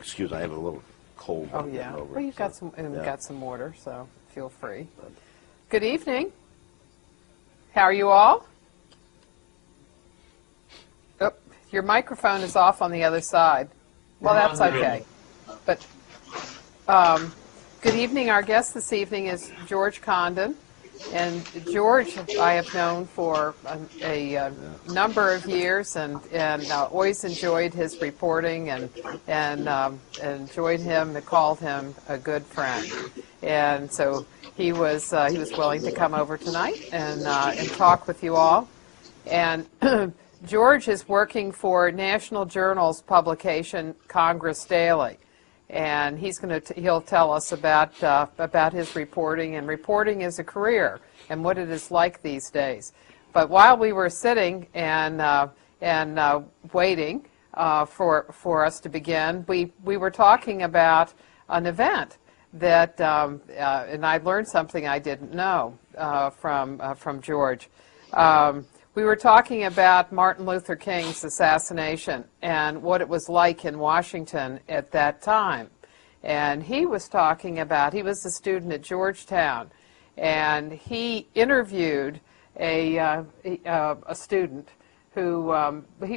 excuse me, I have a little cold. Oh, yeah. Over, Well, you've got some water, so feel free. Good evening. How are you all? Oh, your microphone is off on the other side. Well, that's okay. But good evening. Our guest this evening is George Condon. And George, I have known for a number of years, and always enjoyed his reporting, and enjoyed him, and called him a good friend. And so he was willing to come over tonight and talk with you all. And George is working for National Journal's publication, Congress Daily. And he'll tell us about his reporting, and reporting is a career and what it is like these days. But while we were sitting and waiting for us to begin, we were talking about an event that and I learned something I didn't know from George. We were talking about Martin Luther King's assassination and what it was like in Washington at that time. And he was talking about, he was a student at Georgetown, and he interviewed a student who,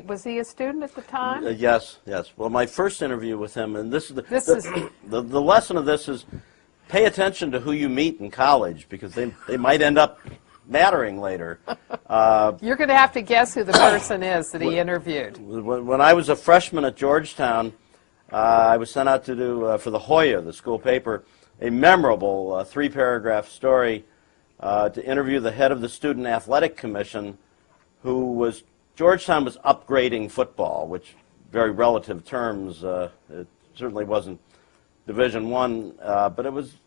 was he a student at the time? Yes, yes. Well, my first interview with him, and the lesson of this is pay attention to who you meet in college, because they might end up mattering later. You're going to have to guess who the person is that he interviewed. When I was a freshman at Georgetown, I was sent out to do, for the Hoya, the school paper, a memorable three-paragraph story to interview the head of the Student Athletic Commission, who was, Georgetown was upgrading football, which, very relative terms, it certainly wasn't Division I, but it was,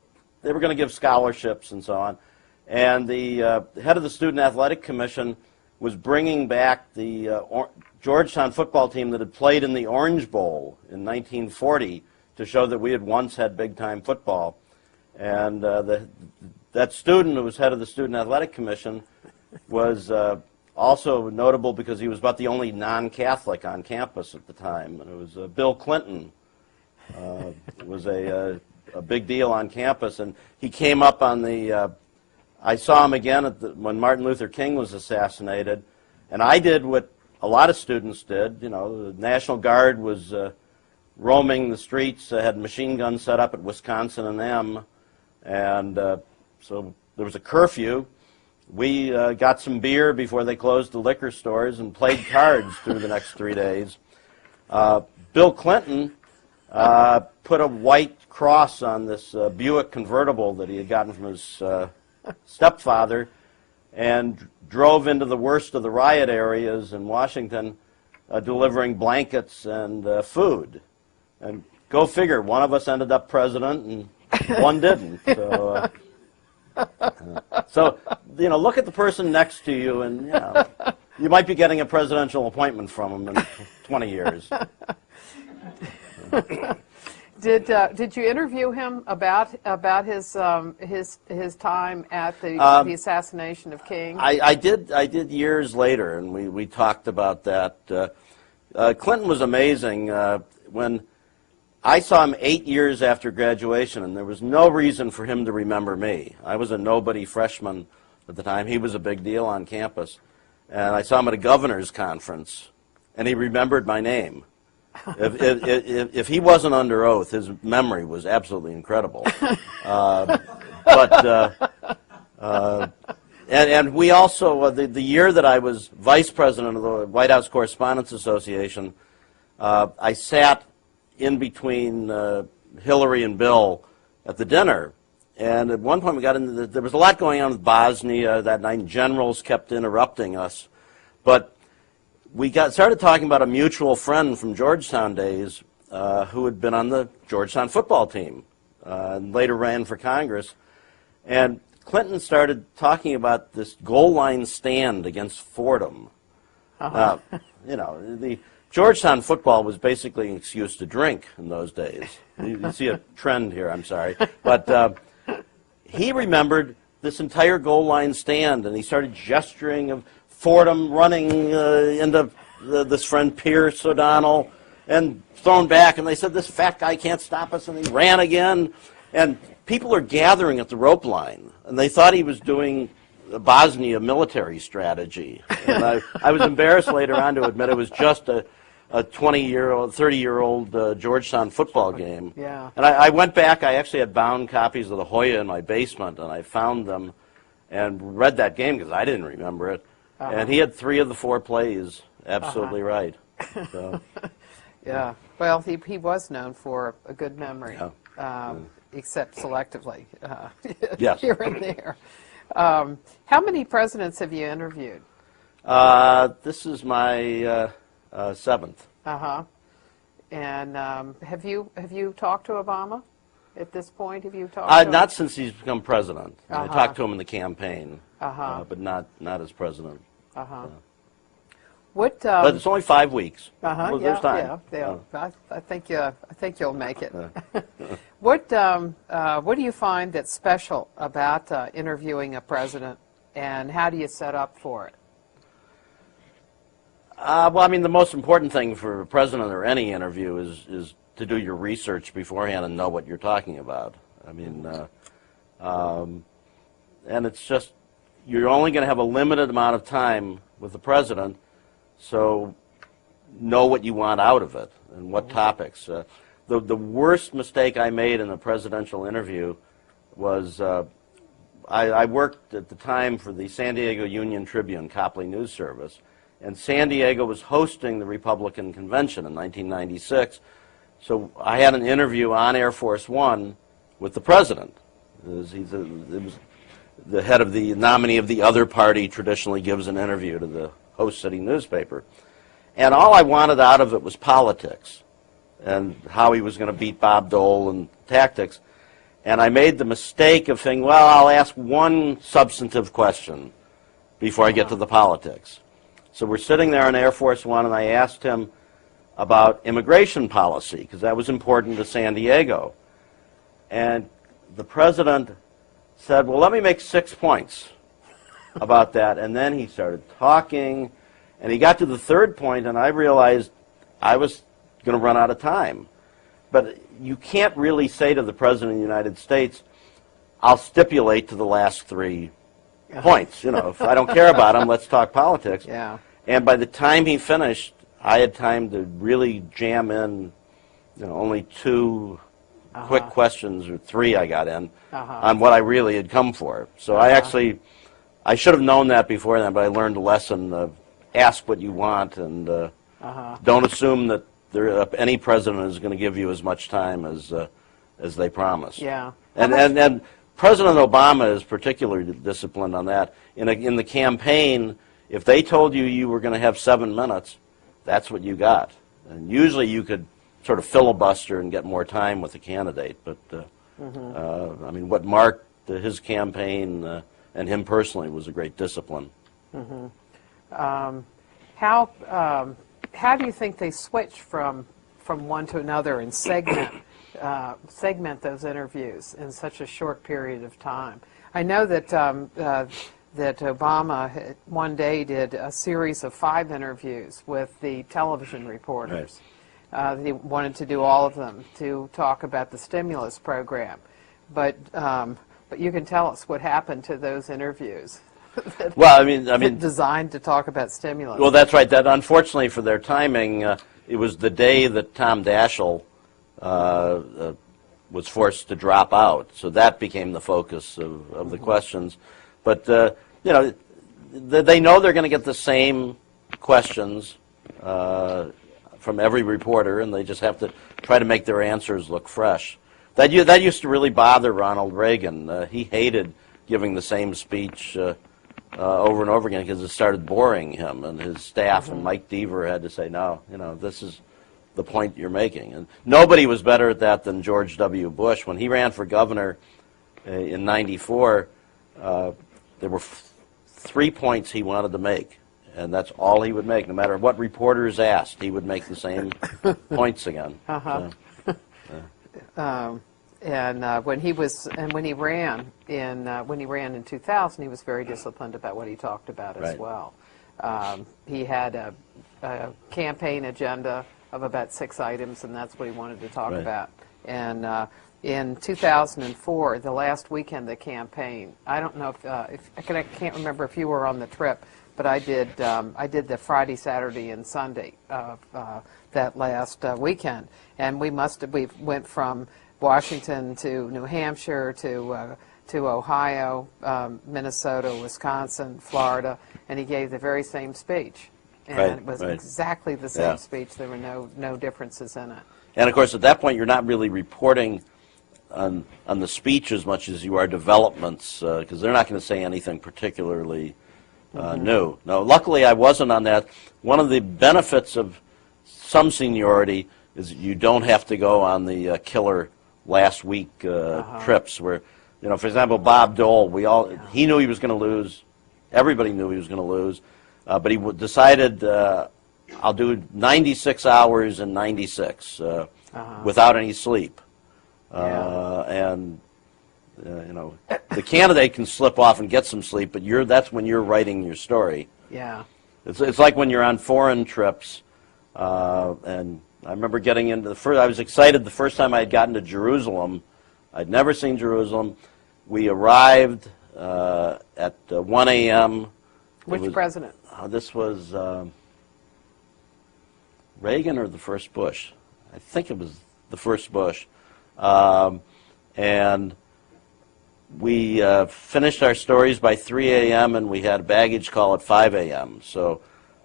they were going to give scholarships and so on. And the head of the Student Athletic Commission was bringing back the Georgetown football team that had played in the Orange Bowl in 1940 to show that we had once had big-time football. And that student who was head of the Student Athletic Commission was also notable because he was about the only non-Catholic on campus at the time. And it was Bill Clinton. It was a big deal on campus. And he came up on the... I saw him again when Martin Luther King was assassinated, and I did what a lot of students did. You know, the National Guard was roaming the streets, had machine guns set up at Wisconsin and M, and so there was a curfew. We got some beer before they closed the liquor stores and played cards through the next 3 days. Bill Clinton put a white cross on this Buick convertible that he had gotten from his stepfather, and drove into the worst of the riot areas in Washington, delivering blankets and food. And go figure, one of us ended up president and one didn't. So, you know, look at the person next to you, and you know, you might be getting a presidential appointment from him in 20 years. Did you interview him about his time at the assassination of King? I did years later, and we talked about that. Clinton was amazing. When I saw him 8 years after graduation, and there was no reason for him to remember me. I was a nobody freshman at the time. He was a big deal on campus, and I saw him at a governor's conference, and he remembered my name. If he wasn't under oath, his memory was absolutely incredible. And we also, the year that I was vice president of the White House Correspondents Association, I sat in between Hillary and Bill at the dinner. And at one point we got into there was a lot going on with Bosnia that night, and generals kept interrupting us. But we started talking about a mutual friend from Georgetown days who had been on the Georgetown football team and later ran for Congress. And Clinton started talking about this goal line stand against Fordham. You know, the Georgetown football was basically an excuse to drink in those days. You see a trend here, I'm sorry. But he remembered this entire goal line stand, and he started gesturing of Fordham running into this friend Pierce O'Donnell, and thrown back, and they said, this fat guy can't stop us, and he ran again. And people are gathering at the rope line, and they thought he was doing a Bosnia military strategy. And I was embarrassed later on to admit it was just a 20-year-old, 30-year-old Georgetown football game. Yeah. And I went back. I actually had bound copies of the Hoya in my basement, and I found them and read that game because I didn't remember it. And he had 3 of the 4 plays absolutely right. So. Yeah. Well, he was known for a good memory, Yeah. except selectively Yes. here and there. How many presidents have you interviewed? This is my 7th. And have you talked to Obama at this point? Have you talked to him? Not since he's become president. I talked to him in the campaign, but not as president. What? But it's only 5 weeks. Well, there's time. Yeah. I think you'll make it. What do you find that's special about interviewing a president, and how do you set up for it? Well, I mean, the most important thing for a president or any interview is to do your research beforehand and know what you're talking about. I mean, and it's just, you're only going to have a limited amount of time with the president, so know what you want out of it and what topics. The worst mistake I made in a presidential interview was I worked at the time for the San Diego Union Tribune Copley News Service, and San Diego was hosting the Republican convention in 1996. So I had an interview on Air Force One with the president. It was the head of the nominee of the other party traditionally gives an interview to the host city newspaper. And all I wanted out of it was politics and how he was going to beat Bob Dole and tactics. And I made the mistake of thinking, well, I'll ask one substantive question before I get to the politics. So we're sitting there on Air Force One, and I asked him about immigration policy, because that was important to San Diego. And the president said, well, let me make 6 points about that. And then he started talking, and he got to the 3rd point, and I realized I was going to run out of time. But you can't really say to the President of the United States, I'll stipulate to the last 3 points. You know, if I don't care about him, let's talk politics. Yeah. And by the time he finished, I had time to really jam in, you know, only 2 quick questions, or 3 I got in, on what I really had come for. So I should have known that before then, but I learned a lesson of ask what you want, and don't assume that any president is going to give you as much time as they promise. Yeah. And President Obama is particularly disciplined on that. In the campaign, if they told you you were going to have 7 minutes, that's what you got. And usually you could sort of filibuster and get more time with the candidate. But, I mean, what marked his campaign and him personally was a great discipline. How do you think they switch from one to another and segment those interviews in such a short period of time? I know that that Obama one day did a series of 5 interviews with the television reporters. Right. He wanted to do all of them to talk about the stimulus program, but you can tell us what happened to those interviews. Well, I mean, designed to talk about stimulus. Well, that's right. That unfortunately for their timing, it was the day that Tom Daschle was forced to drop out, so that became the focus of the questions. But you know, they know they're going to get the same questions from every reporter, and they just have to try to make their answers look fresh. That used to really bother Ronald Reagan. He hated giving the same speech over and over again because it started boring him, and his staff and Mike Deaver had to say, no, you know, this is the point you're making. And nobody was better at that than George W. Bush. When he ran for governor in '94, there were 3 points he wanted to make, and that's all he would make. No matter what reporters asked, he would make the same points again. And when he ran in 2000, he was very disciplined about what he talked about as well. He had a campaign agenda of about 6 items, and that's what he wanted to talk Right. about. And in 2004, the last weekend of the campaign, I don't know if I can't remember if you were on the trip, but I did the Friday, Saturday, and Sunday of that last weekend, and we went from Washington to New Hampshire to Ohio, Minnesota, Wisconsin, Florida, and he gave the very same speech. And Right, it was right. exactly the same Yeah. speech. There were no differences in it. And of course, at that point, you're not really reporting on the speech as much as you are developments, because they're not going to say anything particularly new. No, luckily, I wasn't on that. One of the benefits of some seniority is that you don't have to go on the killer last week trips where, you know, for example, Bob Dole, he knew he was going to lose. Everybody knew he was going to lose. But he decided, I'll do 96 hours in 96 without any sleep. And, you know, the candidate can slip off and get some sleep, but that's when you're writing your story. Yeah. It's like when you're on foreign trips. And I remember getting into I was excited the first time I had gotten to Jerusalem. I'd never seen Jerusalem. We arrived at 1 a.m. Which president? This was Reagan or the first Bush? I think it was the first Bush. And we finished our stories by 3 a.m. and we had a baggage call at 5 a.m. So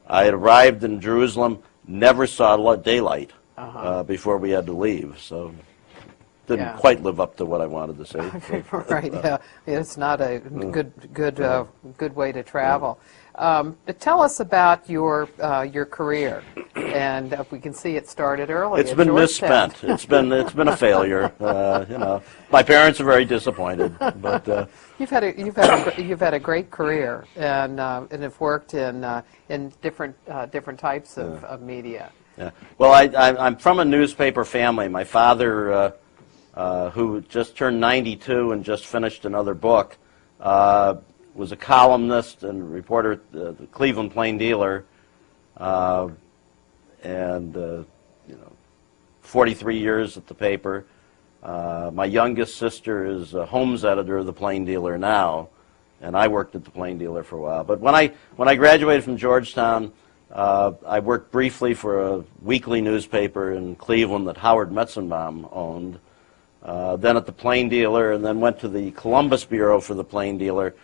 I had arrived in Jerusalem, never saw daylight before we had to leave. So didn't quite live up to what I wanted to say. Right. Yeah. It's not a good way to travel. Tell us about your career, and if we can see it started early. It's been misspent. It's been a failure. You know, my parents are very disappointed. But you've had a great career, and have worked in different types of media. Yeah. Well, I'm from a newspaper family. My father, who just turned 92 and just finished another book, was a columnist and reporter at the Cleveland Plain Dealer, and 43 years at the paper. My youngest sister is a Holmes editor of the Plain Dealer now, and I worked at the Plain Dealer for a while. But when I graduated from Georgetown, I worked briefly for a weekly newspaper in Cleveland that Howard Metzenbaum owned, then at the Plain Dealer, and then went to the Columbus Bureau for the Plain Dealer,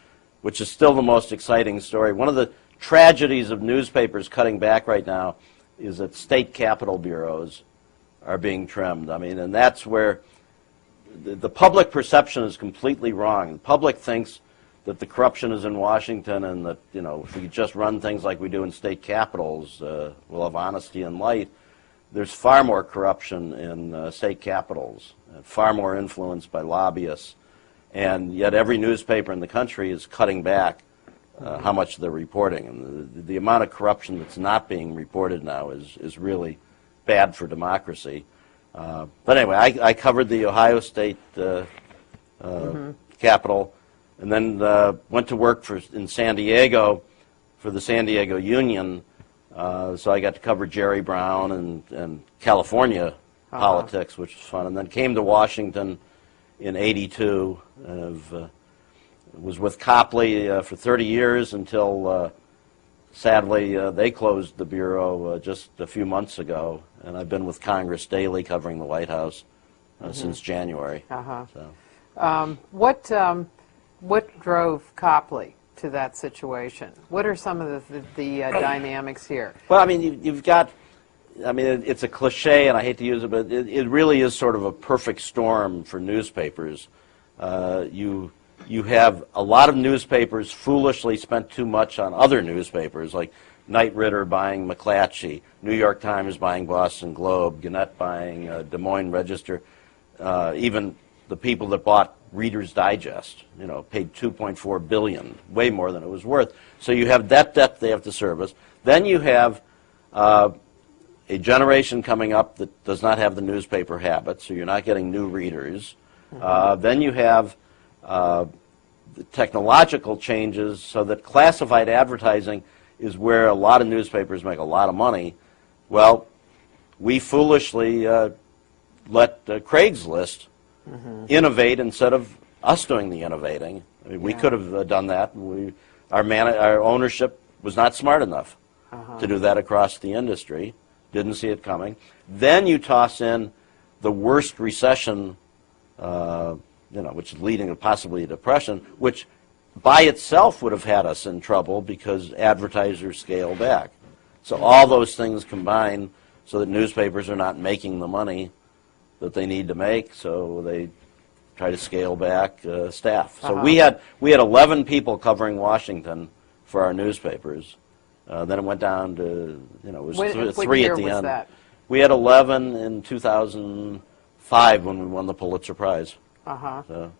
which is still the most exciting story. One of the tragedies of newspapers cutting back right now is that state capitol bureaus are being trimmed. I mean, and that's where the public perception is completely wrong. The public thinks that the corruption is in Washington and that, you know, if we just run things like we do in state capitals, we'll have honesty and light. There's far more corruption in state capitals, far more influenced by lobbyists. And yet every newspaper in the country is cutting back how much they're reporting. And the amount of corruption that's not being reported now is really bad for democracy. But anyway, I covered the Ohio State Capitol, and then went to work in San Diego for the San Diego Union. So I got to cover Jerry Brown and California politics, which was fun. And then came to Washington in '82, and was with Copley for 30 years until, sadly, they closed the Bureau just a few months ago. And I've been with Congress daily covering the White House since January. So. What drove Copley to that situation? What are some of the dynamics here? Well, I mean, you've got, I mean, it's a cliche, and I hate to use it, but it really is sort of a perfect storm for newspapers. You have a lot of newspapers foolishly spent too much on other newspapers, like Knight Ridder buying McClatchy, New York Times buying Boston Globe, Gannett buying Des Moines Register, even the people that bought Reader's Digest, you know, paid $2.4 billion, way more than it was worth. So you have that debt they have to service. Then you have a generation coming up that does not have the newspaper habit, so you're not getting new readers. Then you have the technological changes so that classified advertising is where a lot of newspapers make a lot of money. Well, we foolishly let Craigslist innovate instead of us doing the innovating. I mean, we could have done that. Our ownership was not smart enough to do that across the industry. Didn't see it coming. Then you toss in the worst recession, which is leading to possibly a depression, which by itself would have had us in trouble because advertisers scale back. So all those things combine so that newspapers are not making the money that they need to make, so they try to scale back staff. So we had 11 people covering Washington for our newspapers. Then it went down to, it was three at the end. That? We had 11 in 2005 when we won the Pulitzer Prize. So.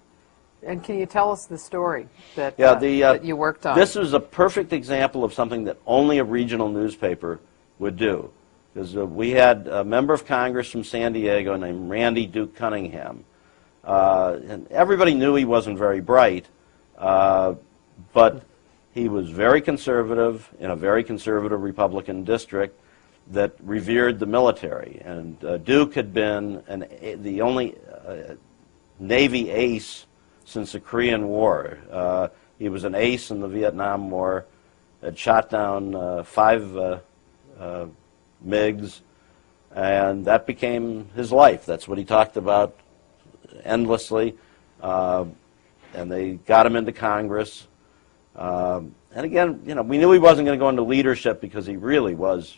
And can you tell us the story that, that you worked on? This was a perfect example of something that only a regional newspaper would do. Because we had a member of Congress from San Diego named Randy Duke Cunningham. And everybody knew he wasn't very bright, but he was very conservative in a very conservative Republican district that revered the military. And Duke had been the only Navy ace since the Korean War. He was an ace in the Vietnam War, had shot down 5 MiGs, and that became his life. That's what he talked about endlessly, and they got him into Congress. And again, we knew he wasn't going to go into leadership because he really was,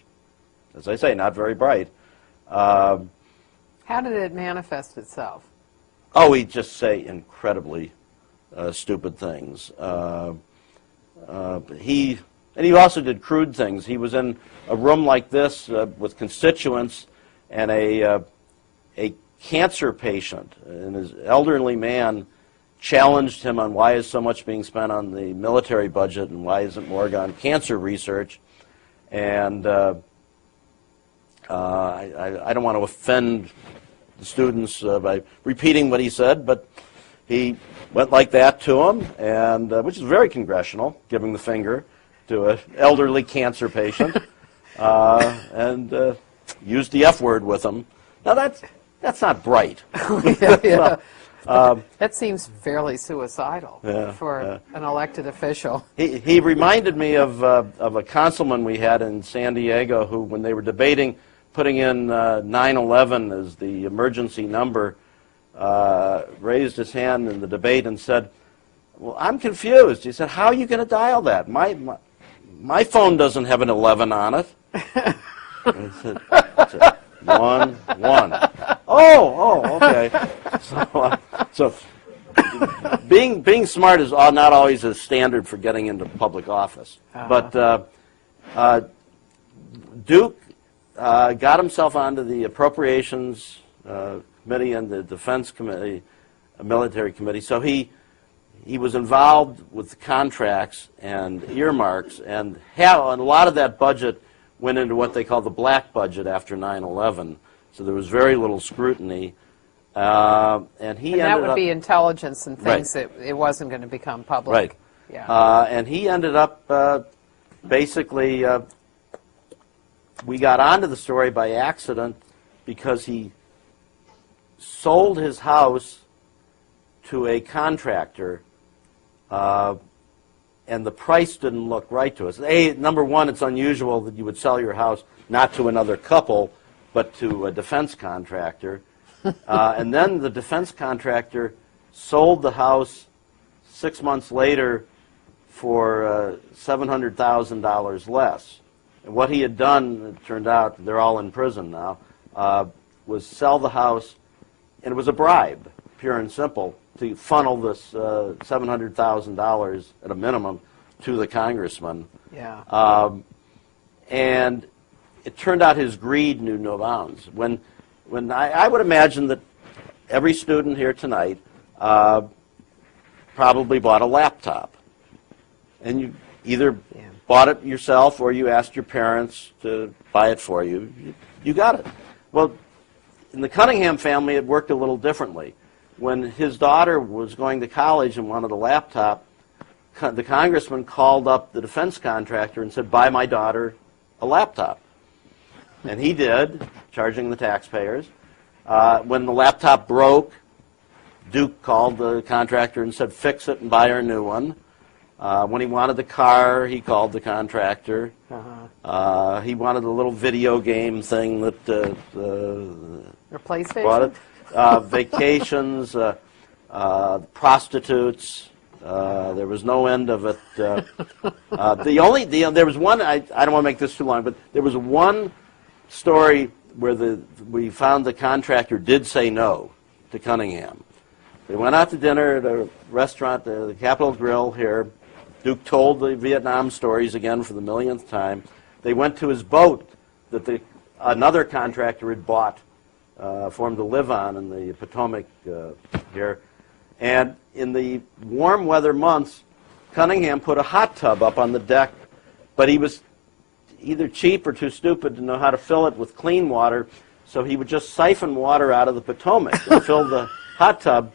as I say, not very bright. How did it manifest itself? Oh, he'd just say incredibly stupid things. He also did crude things. He was in a room like this with constituents and a cancer patient, and his elderly man challenged him on why is so much being spent on the military budget and why isn't more on cancer research. And I don't want to offend the students by repeating what he said, but he went like that to him, and which is very congressional, giving the finger to an elderly cancer patient, and used the F word with him. Now that's not bright. That seems fairly suicidal for an elected official. He reminded me of a councilman we had in San Diego who, when they were debating putting in 911 as the emergency number, raised his hand in the debate and said, "Well, I'm confused." He said, "How are you going to dial that? My phone doesn't have an 11 on it." I said, 1, 1. Oh, okay. So being smart is not always a standard for getting into public office. But Duke got himself onto the Appropriations Committee and the Defense Committee, Military Committee. So he was involved with the contracts and earmarks, and a lot of that budget went into what they call the black budget after 9/11. So there was very little scrutiny. And that would be intelligence and things that it wasn't going to become public. Right. Yeah. And he ended up basically, we got onto the story by accident because he sold his house to a contractor, and the price didn't look right to us. Number one, it's unusual that you would sell your house not to another couple, but to a defense contractor. And then the defense contractor sold the house 6 months later for $700,000 less. And what he had done, it turned out, they're all in prison now, was sell the house, and it was a bribe, pure and simple, to funnel this $700,000 at a minimum to the congressman. Yeah. And it turned out his greed knew no bounds. When I would imagine that every student here tonight probably bought a laptop, and you either bought it yourself or you asked your parents to buy it for you. You got it. Well, in the Cunningham family, it worked a little differently. When his daughter was going to college and wanted a laptop, the congressman called up the defense contractor and said, "Buy my daughter a laptop." And he did, charging the taxpayers. When the laptop broke, Duke called the contractor and said, fix it and buy her a new one. When he wanted the car, he called the contractor. He wanted a little video game thing that Or PlayStation? bought it. Vacations, prostitutes. There was no end of it. There was one, I don't want to make this too long, but there was one story where we found the contractor did say no to Cunningham. They went out to dinner at a restaurant, the Capitol Grill here. Duke told the Vietnam stories again for the millionth time. They went to his boat that another contractor had bought for him to live on in the Potomac here. And in the warm weather months, Cunningham put a hot tub up on the deck, but he was either cheap or too stupid to know how to fill it with clean water, so he would just siphon water out of the Potomac and fill the hot tub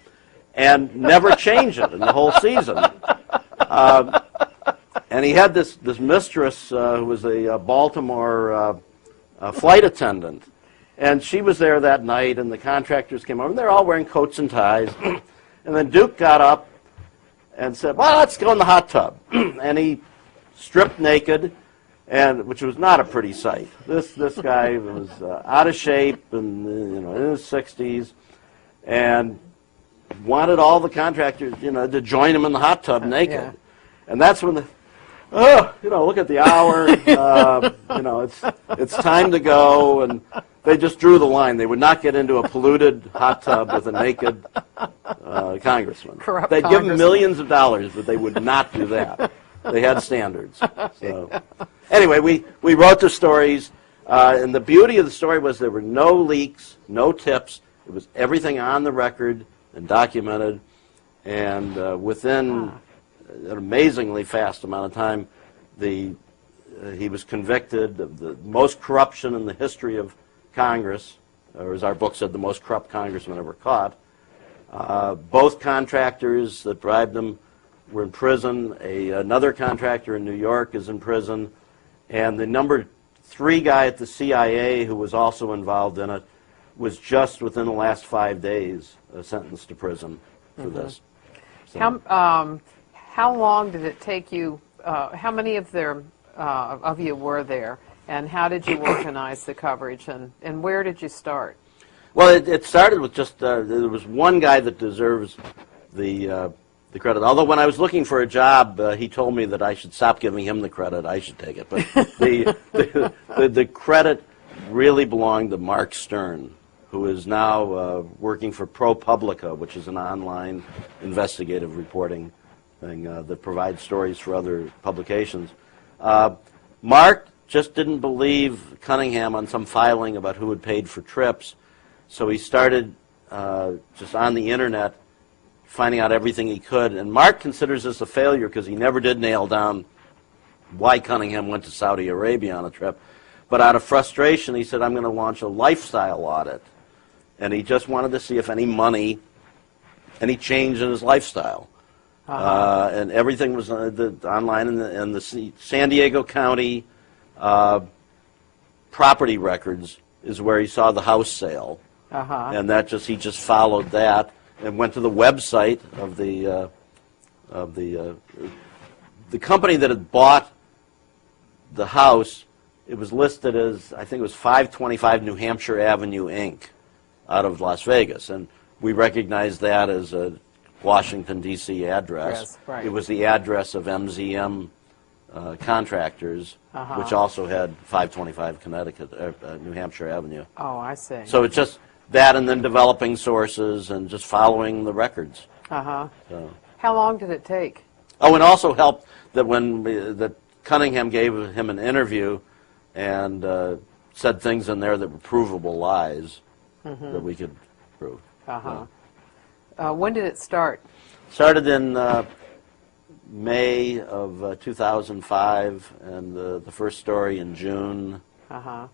and never change it in the whole season. And he had this mistress who was a Baltimore flight attendant, and she was there that night, and the contractors came over, and they're all wearing coats and ties. And then Duke got up and said, well, let's go in the hot tub. And he stripped naked, which was not a pretty sight. This guy was out of shape and in his 60s, and wanted all the contractors to join him in the hot tub naked. Yeah. And that's when look at the hour. It's time to go, and they just drew the line. They would not get into a polluted hot tub with a naked congressman. Corrupt They'd give him congressman. millions of dollars, but they would not do that. They had standards. So, anyway, we wrote the stories, and the beauty of the story was there were no leaks, no tips. It was everything on the record and documented, and within an amazingly fast amount of time, he was convicted of the most corruption in the history of Congress, or as our book said, the most corrupt congressman ever caught. Both contractors that bribed him were in prison. Another contractor in New York is in prison. And the number 3 guy at the CIA who was also involved in it was just within the last 5 days sentenced to prison for this. So, how long did it take you, how many of you were there, and how did you organize the coverage, and where did you start? well, it started with just, there was one guy that deserves the credit. Although when I was looking for a job, he told me that I should stop giving him the credit. I should take it. But the credit really belonged to Mark Stern, who is now working for ProPublica, which is an online investigative reporting thing that provides stories for other publications. Mark just didn't believe Cunningham on some filing about who had paid for trips, so he started just on the internet finding out everything he could. And Mark considers this a failure because he never did nail down why Cunningham went to Saudi Arabia on a trip. But out of frustration, he said, I'm going to launch a lifestyle audit. And he just wanted to see if any change in his lifestyle. And everything was online, and the San Diego County property records is where he saw the house sale. And he just followed that and went to the website of the company that had bought the house. It was listed as, I think it was 525 New Hampshire Avenue, Inc., out of Las Vegas. And we recognized that as a Washington, D.C. address. Yes, right. It was the address of MZM Contractors, which also had 525 New Hampshire Avenue. Oh, I see. So it's just that, and then developing sources and just following the records. So. How long did it take? Oh, and also helped that that Cunningham gave him an interview and said things in there that were provable lies that we could prove. When did it start? Started in May of 2005, and the first story in June,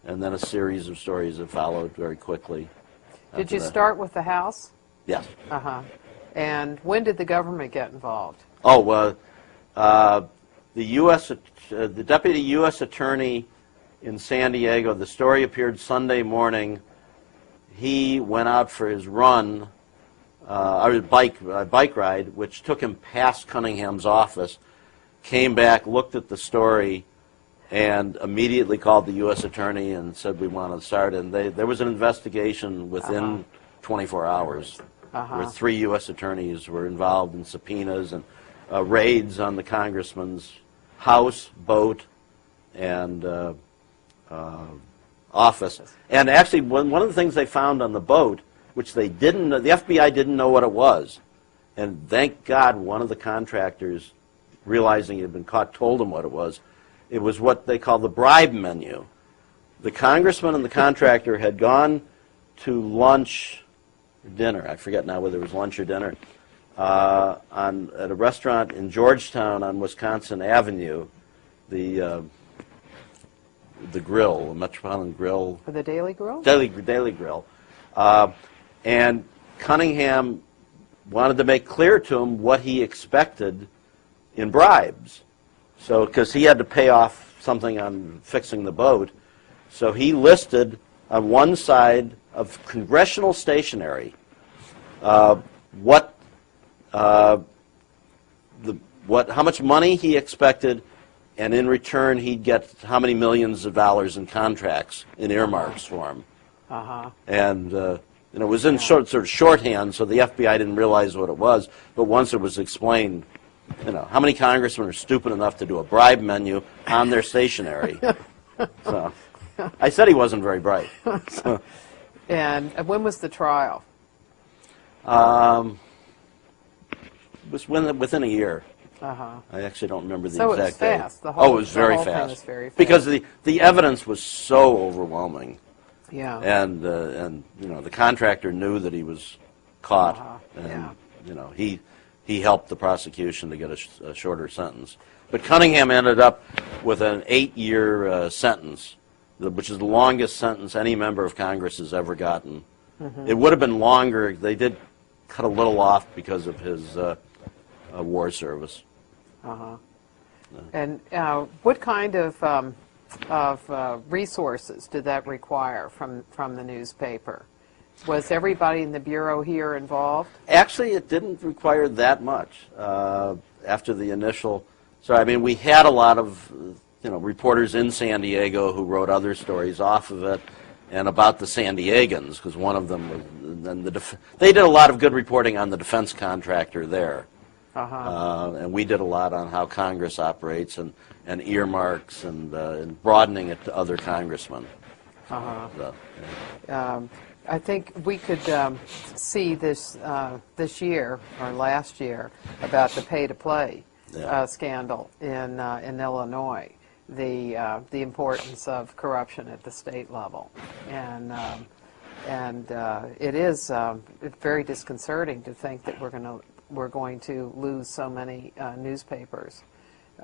and then a series of stories that followed very quickly. Did you start with the House? Yes. And when did the government get involved? Oh, the deputy U.S. attorney in San Diego. The story appeared Sunday morning. He went out for his run, or his bike ride, which took him past Cunningham's office, came back, looked at the story, and immediately called the U.S. attorney and said, we want to start. And there was an investigation within 24 hours where 3 U.S. attorneys were involved in subpoenas and raids on the congressman's house, boat, and office. And actually, one of the things they found on the boat, which they didn't know, the FBI didn't know what it was. And thank God one of the contractors, realizing he had been caught, told him what it was. It was what they call the bribe menu. The congressman and the contractor had gone to lunch, dinner, I forget now whether it was lunch or dinner, at a restaurant in Georgetown on Wisconsin Avenue, the grill, the Metropolitan Grill. For the Daily Grill? Daily Grill. And Cunningham wanted to make clear to him what he expected in bribes. So, because he had to pay off something on fixing the boat, so he listed on one side of congressional stationery how much money he expected, and in return he'd get how many millions of dollars in contracts in earmarks for him. And it was in sort of shorthand, so the FBI didn't realize what it was. But once it was explained, how many congressmen are stupid enough to do a bribe menu on their stationery? So I said he wasn't very bright. So. And when was the trial? It was within a year. Uh-huh. I actually don't remember the So exact it was date. fast. The whole, it was very the whole fast. Thing was very fast. Because the evidence was so overwhelming. Yeah. And the contractor knew that he was caught, and he helped the prosecution to get a shorter sentence. But Cunningham ended up with an 8-year sentence, which is the longest sentence any member of Congress has ever gotten. It would have been longer. They did cut a little off because of his war service. And what kind of resources did that require from the newspaper? Was everybody in the Bureau here involved? Actually, it didn't require that much after the initial. So, I mean, we had a lot of reporters in San Diego who wrote other stories off of it and about the San Diegans, because one of them was, they did a lot of good reporting on the defense contractor there. And we did a lot on how Congress operates and earmarks and broadening it to other congressmen. So, I think we could see this year or last year about the pay-to-play scandal in Illinois, the importance of corruption at the state level, and it is very disconcerting to think that we're going to lose so many newspapers.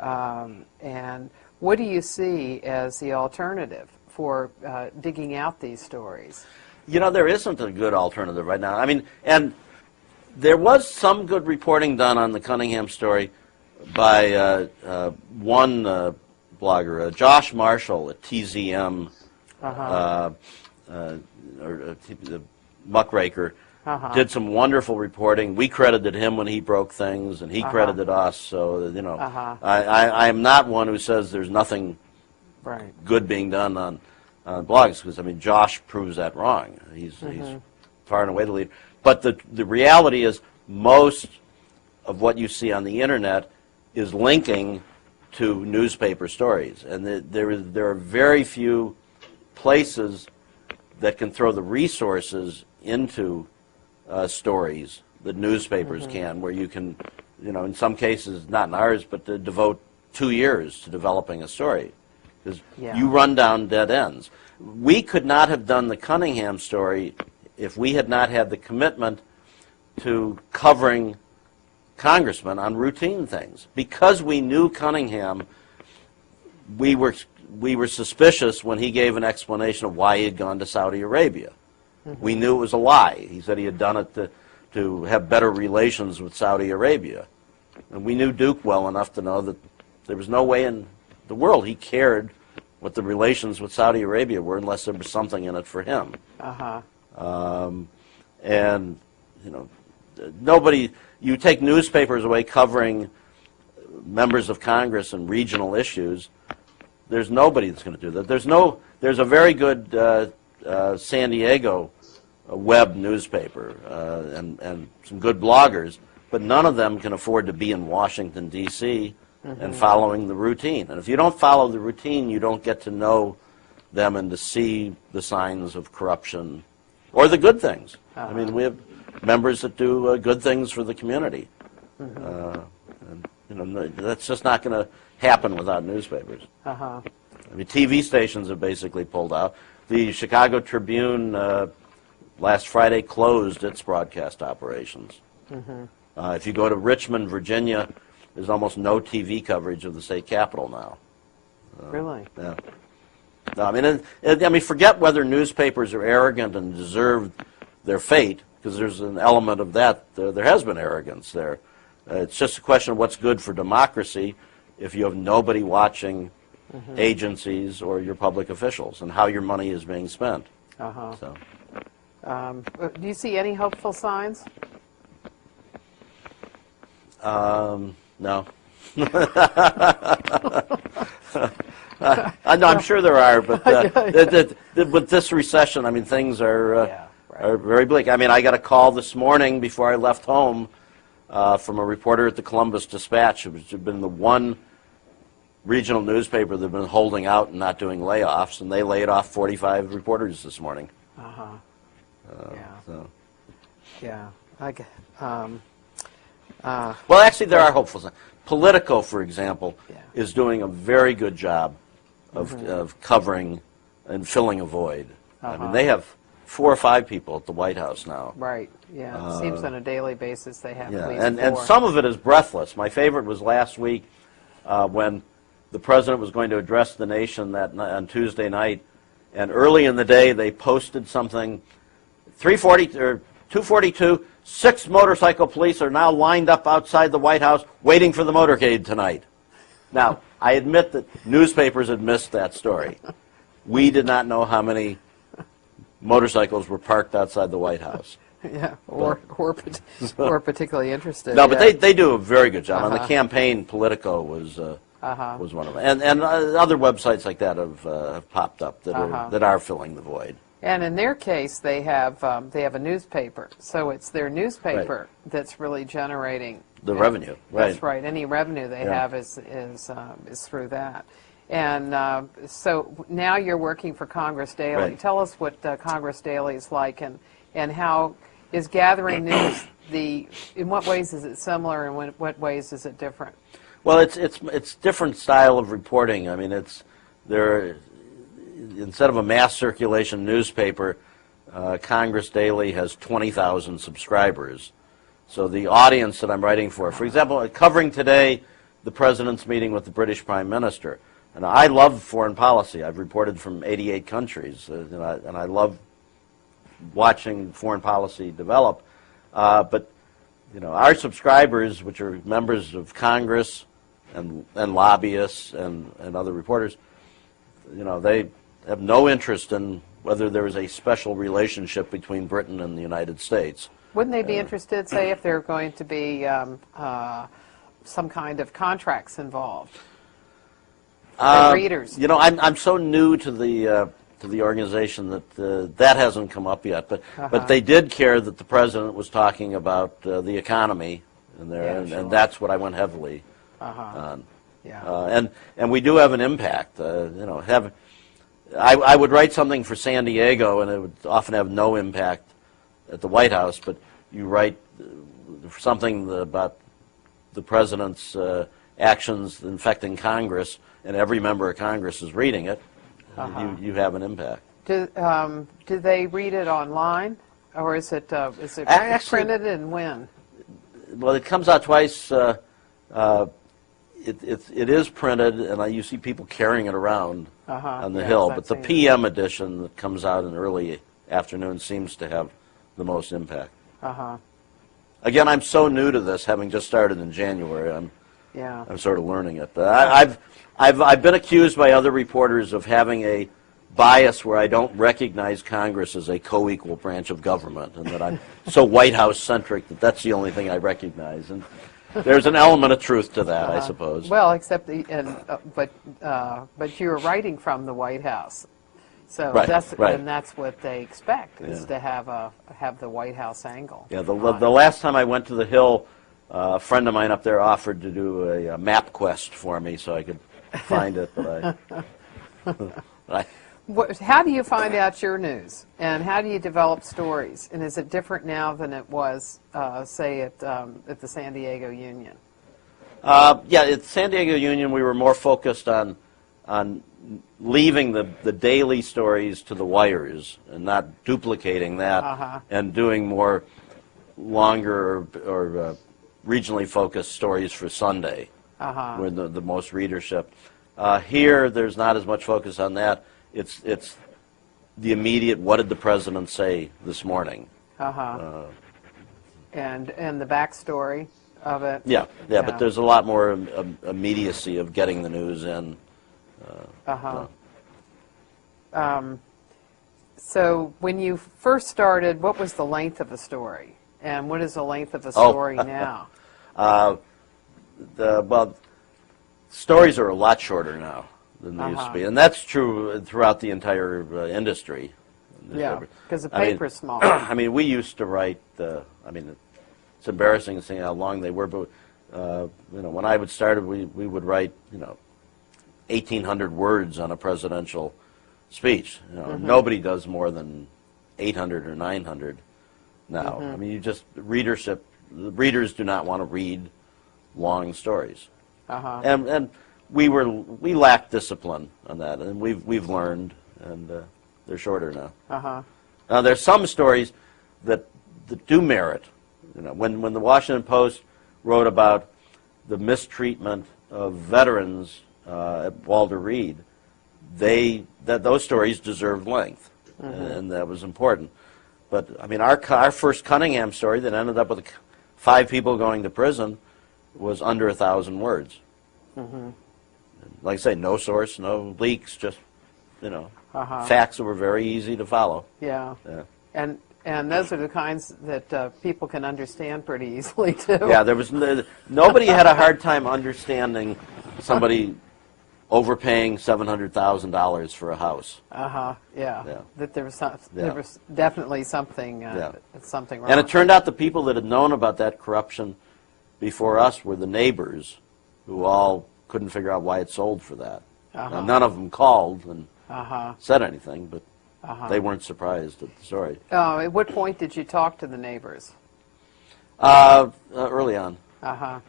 And what do you see as the alternative for digging out these stories? There isn't a good alternative right now. I mean, and there was some good reporting done on the Cunningham story by one blogger, Josh Marshall at TZM, the Muckraker, did some wonderful reporting. We credited him when he broke things, and he credited us. So, I am not one who says there's nothing good being done on blogs, because, I mean, Josh proves that wrong. He's far and away the leader. But the reality is most of what you see on the Internet is linking to newspaper stories. And there are very few places that can throw the resources into stories that newspapers can, where you can, in some cases, not in ours, but to devote 2 years to developing a story. Because you run down dead ends. We could not have done the Cunningham story if we had not had the commitment to covering congressmen on routine things. Because we knew Cunningham, we were suspicious when he gave an explanation of why he had gone to Saudi Arabia. We knew it was a lie. He said he had done it to have better relations with Saudi Arabia. And we knew Duke well enough to know that there was no way in the world he cared what the relations with Saudi Arabia were unless there was something in it for him. And, you know, nobody, you take newspapers away covering members of Congress and regional issues, there's nobody that's going to do that. There's a very good San Diego web newspaper and some good bloggers, but none of them can afford to be in Washington, D.C. and following the routine. And if you don't follow the routine, you don't get to know them and to see the signs of corruption or the good things. I mean, we have members that do good things for the community. And, you know, that's just not going to happen without newspapers. I mean, TV stations have basically pulled out. The Chicago Tribune last Friday closed its broadcast operations. If you go to Richmond, Virginia, there's almost no TV coverage of the state capitol now. Really? Yeah. No, I mean, forget whether newspapers are arrogant and deserve their fate, because there's an element of that. There has been arrogance there. It's just a question of what's good for democracy if you have nobody watching agencies or your public officials and how your money is being spent. So. Do you see any hopeful signs? No. I'm sure there are, but with this recession, I mean, things are very bleak. I mean, I got a call this morning before I left home from a reporter at the Columbus Dispatch, which had been the one regional newspaper that had been holding out and not doing layoffs, and they laid off 45 reporters this morning. Well, actually, there are hopeful signs. Politico, for example, is doing a very good job of covering and filling a void. I mean, they have 4 or 5 people at the White House now. Right. Yeah. It seems on a daily basis they have at least and 4. some of it is breathless. My favorite was last week when the president was going to address the nation on Tuesday night, and early in the day they posted something. 242. 6 motorcycle police are now lined up outside the White House waiting for the motorcade tonight. Now, I admit that newspapers had missed that story. We did not know how many motorcycles were parked outside the White House. Yeah, or particularly interested. No, but they do a very good job. On the campaign, Politico was one of them. And other websites like that have popped up that are filling the void. And in their case, they have a newspaper, so it's their newspaper that's really generating the revenue. Right. That's right. Any revenue they have is through that. And so now you're working for Congress Daily. Right. Tell us what Congress Daily is like, and how is gathering news. In what ways is it similar, and what ways is it different? Well, it's different style of reporting. I mean, instead of a mass circulation newspaper, Congress Daily has 20,000 subscribers. So the audience that I'm writing for example, covering today the President's meeting with the British Prime Minister. And I love foreign policy. I've reported from 88 countries, and I love watching foreign policy develop. But our subscribers, which are members of Congress and lobbyists and other reporters, they have no interest in whether there is a special relationship between Britain and the United States. Wouldn't they be interested, say, if there are going to be some kind of contracts involved? Readers. I'm so new to the organization that that hasn't come up yet. But they did care that the president was talking about the economy in there, and that's what I went heavily on. Yeah. And we do have an impact. I would write something for San Diego, and it would often have no impact at the White House, but you write something about the president's actions infecting Congress, and every member of Congress is reading it, you have an impact. Do they read it online, or is it Actually, printed, and when? Well, it comes out twice. It is printed, and you see people carrying it around on the Hill. But the PM edition that comes out in early afternoon seems to have the most impact. Again, I'm so new to this, having just started in January. Yeah. I'm sort of learning it. But I've been accused by other reporters of having a bias where I don't recognize Congress as a co-equal branch of government, and that I'm so White House centric that that's the only thing I recognize. And there's an element of truth to that, I suppose. Well, except but you were writing from the White House, so that's what they expect is to have the White House angle. Yeah, the last time I went to the Hill, a friend of mine up there offered to do a map quest for me so I could find it, but How do you find out your news, and how do you develop stories? And is it different now than it was, say, at the San Diego Union? Yeah, at San Diego Union, we were more focused on leaving the daily stories to the wires and not duplicating that, and doing more longer or regionally focused stories for Sunday, with the most readership. Here, there's not as much focus on that. It's the immediate, what did the president say this morning? And the backstory of it. Yeah, but there's a lot more immediacy of getting the news in. So when you first started, what was the length of a story? And what is the length of a story now? Well, stories are a lot shorter now than they used to be. And that's true throughout the entire industry. Yeah, because the paper's small. I mean, we used to write, it's embarrassing to see how long they were, but when I would start, we would write, 1,800 words on a presidential speech. Nobody does more than 800 or 900 now. I mean, the readers do not want to read long stories. And we lacked discipline on that, and we've learned, and they're shorter now. Now there's some stories that do merit. When the Washington Post wrote about the mistreatment of veterans at Walter Reed, those stories deserved length, and that was important. But I mean, our first Cunningham story that ended up with 5 people going to prison was under 1,000 words. Like I say, no source, no leaks, just facts that were very easy to follow. Yeah. And those are the kinds that people can understand pretty easily too. Yeah, there was nobody had a hard time understanding somebody overpaying $700,000 for a house. Yeah. That there was definitely something something wrong. And it turned out the people that had known about that corruption before us were the neighbors, who all couldn't figure out why it sold for that. Now, none of them called and said anything, but they weren't surprised at the story. At what point did you talk to the neighbors? Early on. Yeah.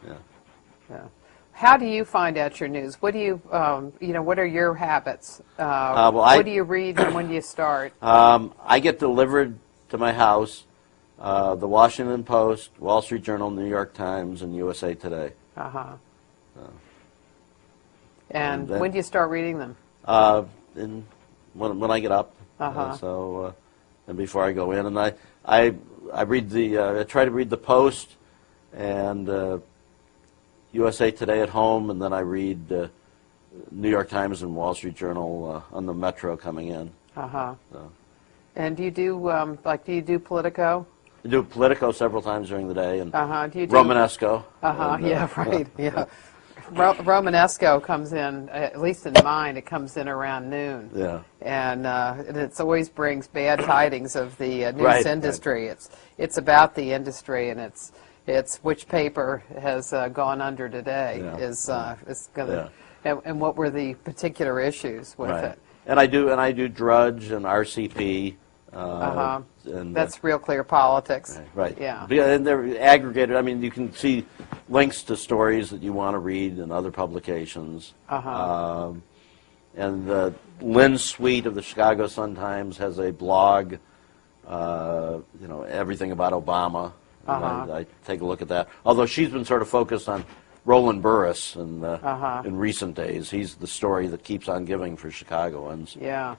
How do you find out your news? What do you, what are your habits? What do you read and when do you start? I get delivered to my house the Washington Post, Wall Street Journal, New York Times, and USA Today. And when do you start reading them? When I get up. And before I go in, and I read I try to read the Post and USA Today at home, and then I read New York Times and Wall Street Journal on the Metro coming in. And do you do Politico? I do Politico several times during the day, and do you do Romanesco. Yeah, right. Yeah. Romanesco comes in, at least in mine, it comes in around noon. Yeah. And it always brings bad tidings of the news industry. Right. It's about the industry, and it's which paper has gone under today is going to, and what were the particular issues with it. And I do Drudge and RCP. And that's Real Clear Politics. Right. Yeah. And they're aggregated. I mean, you can see links to stories that you want to read in other publications. And the Lynn Sweet of the Chicago Sun-Times has a blog, everything about Obama. I take a look at that. Although she's been sort of focused on Roland Burris in recent days. He's the story that keeps on giving for Chicagoans. Yeah.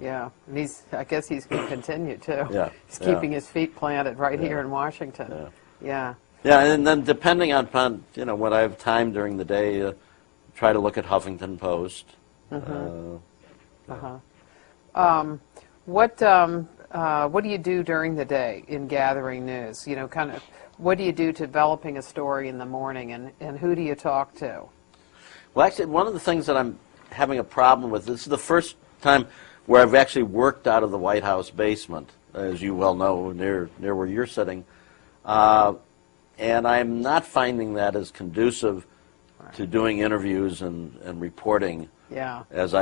And I guess he's going to continue too. Yeah. He's keeping his feet planted right here in Washington. Yeah. Yeah, and then depending upon, when I have time during the day, try to look at Huffington Post. What do you do during the day in gathering news? Kind of, what do you do to developing a story in the morning, and who do you talk to? Well, actually, one of the things that I'm having a problem with, this is the first time where I've actually worked out of the White House basement, as you well know, near where you're sitting. And I'm not finding that as conducive to doing interviews and reporting as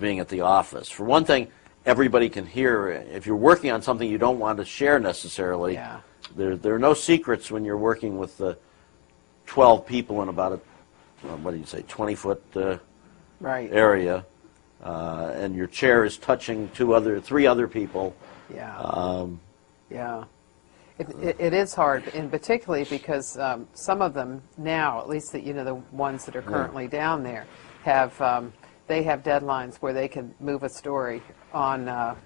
being at the office. For one thing, everybody can hear. If you're working on something you don't want to share necessarily, there are no secrets when you're working with 12 people in about a, 20-foot area, and your chair is touching three other people. It is hard, and particularly because some of them now, at least the ones that are currently down there, they have deadlines where they can move a story on on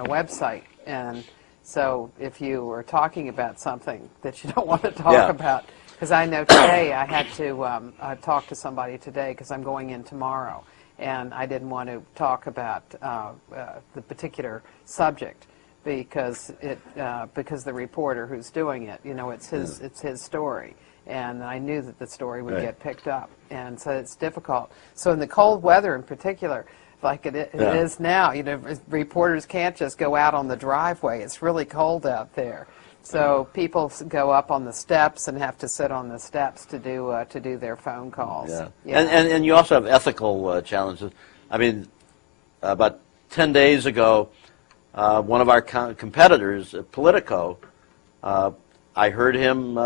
a website, and so if you are talking about something that you don't want to talk about, because I know today I had to talk to somebody today because I'm going in tomorrow, and I didn't want to talk about the particular subject. Because the reporter who's doing it, it's his story, and I knew that the story would get picked up, and so it's difficult. So in the cold weather, in particular, like it is now, reporters can't just go out on the driveway. It's really cold out there, so people go up on the steps and have to sit on the steps to do their phone calls. And you also have ethical challenges. I mean, about 10 days ago. One of our competitors, Politico, I heard him,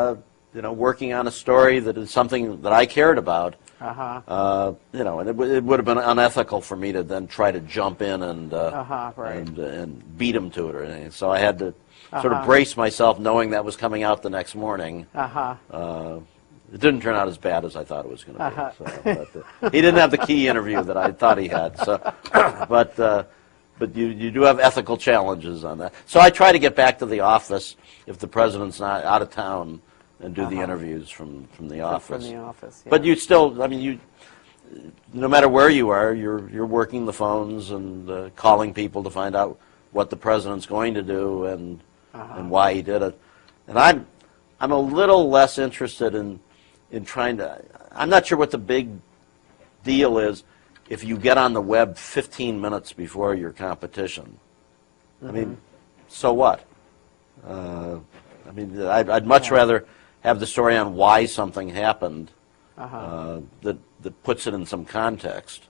working on a story that is something that I cared about. And it would have been unethical for me to then try to jump in and beat him to it or anything. So I had to sort of brace myself, knowing that was coming out the next morning. It didn't turn out as bad as I thought it was going to be. So, but, he didn't have the key interview that I thought he had. So, But you do have ethical challenges on that. So I try to get back to the office if the president's not out of town and do the interviews from the office. From the office, But you still, no matter where you are, you're working the phones and calling people to find out what the president's going to do and why he did it. And I'm a little less interested in trying to. I'm not sure what the big deal is if you get on the web 15 minutes before your competition. I mean, so what? I'd much rather have the story on why something happened that puts it in some context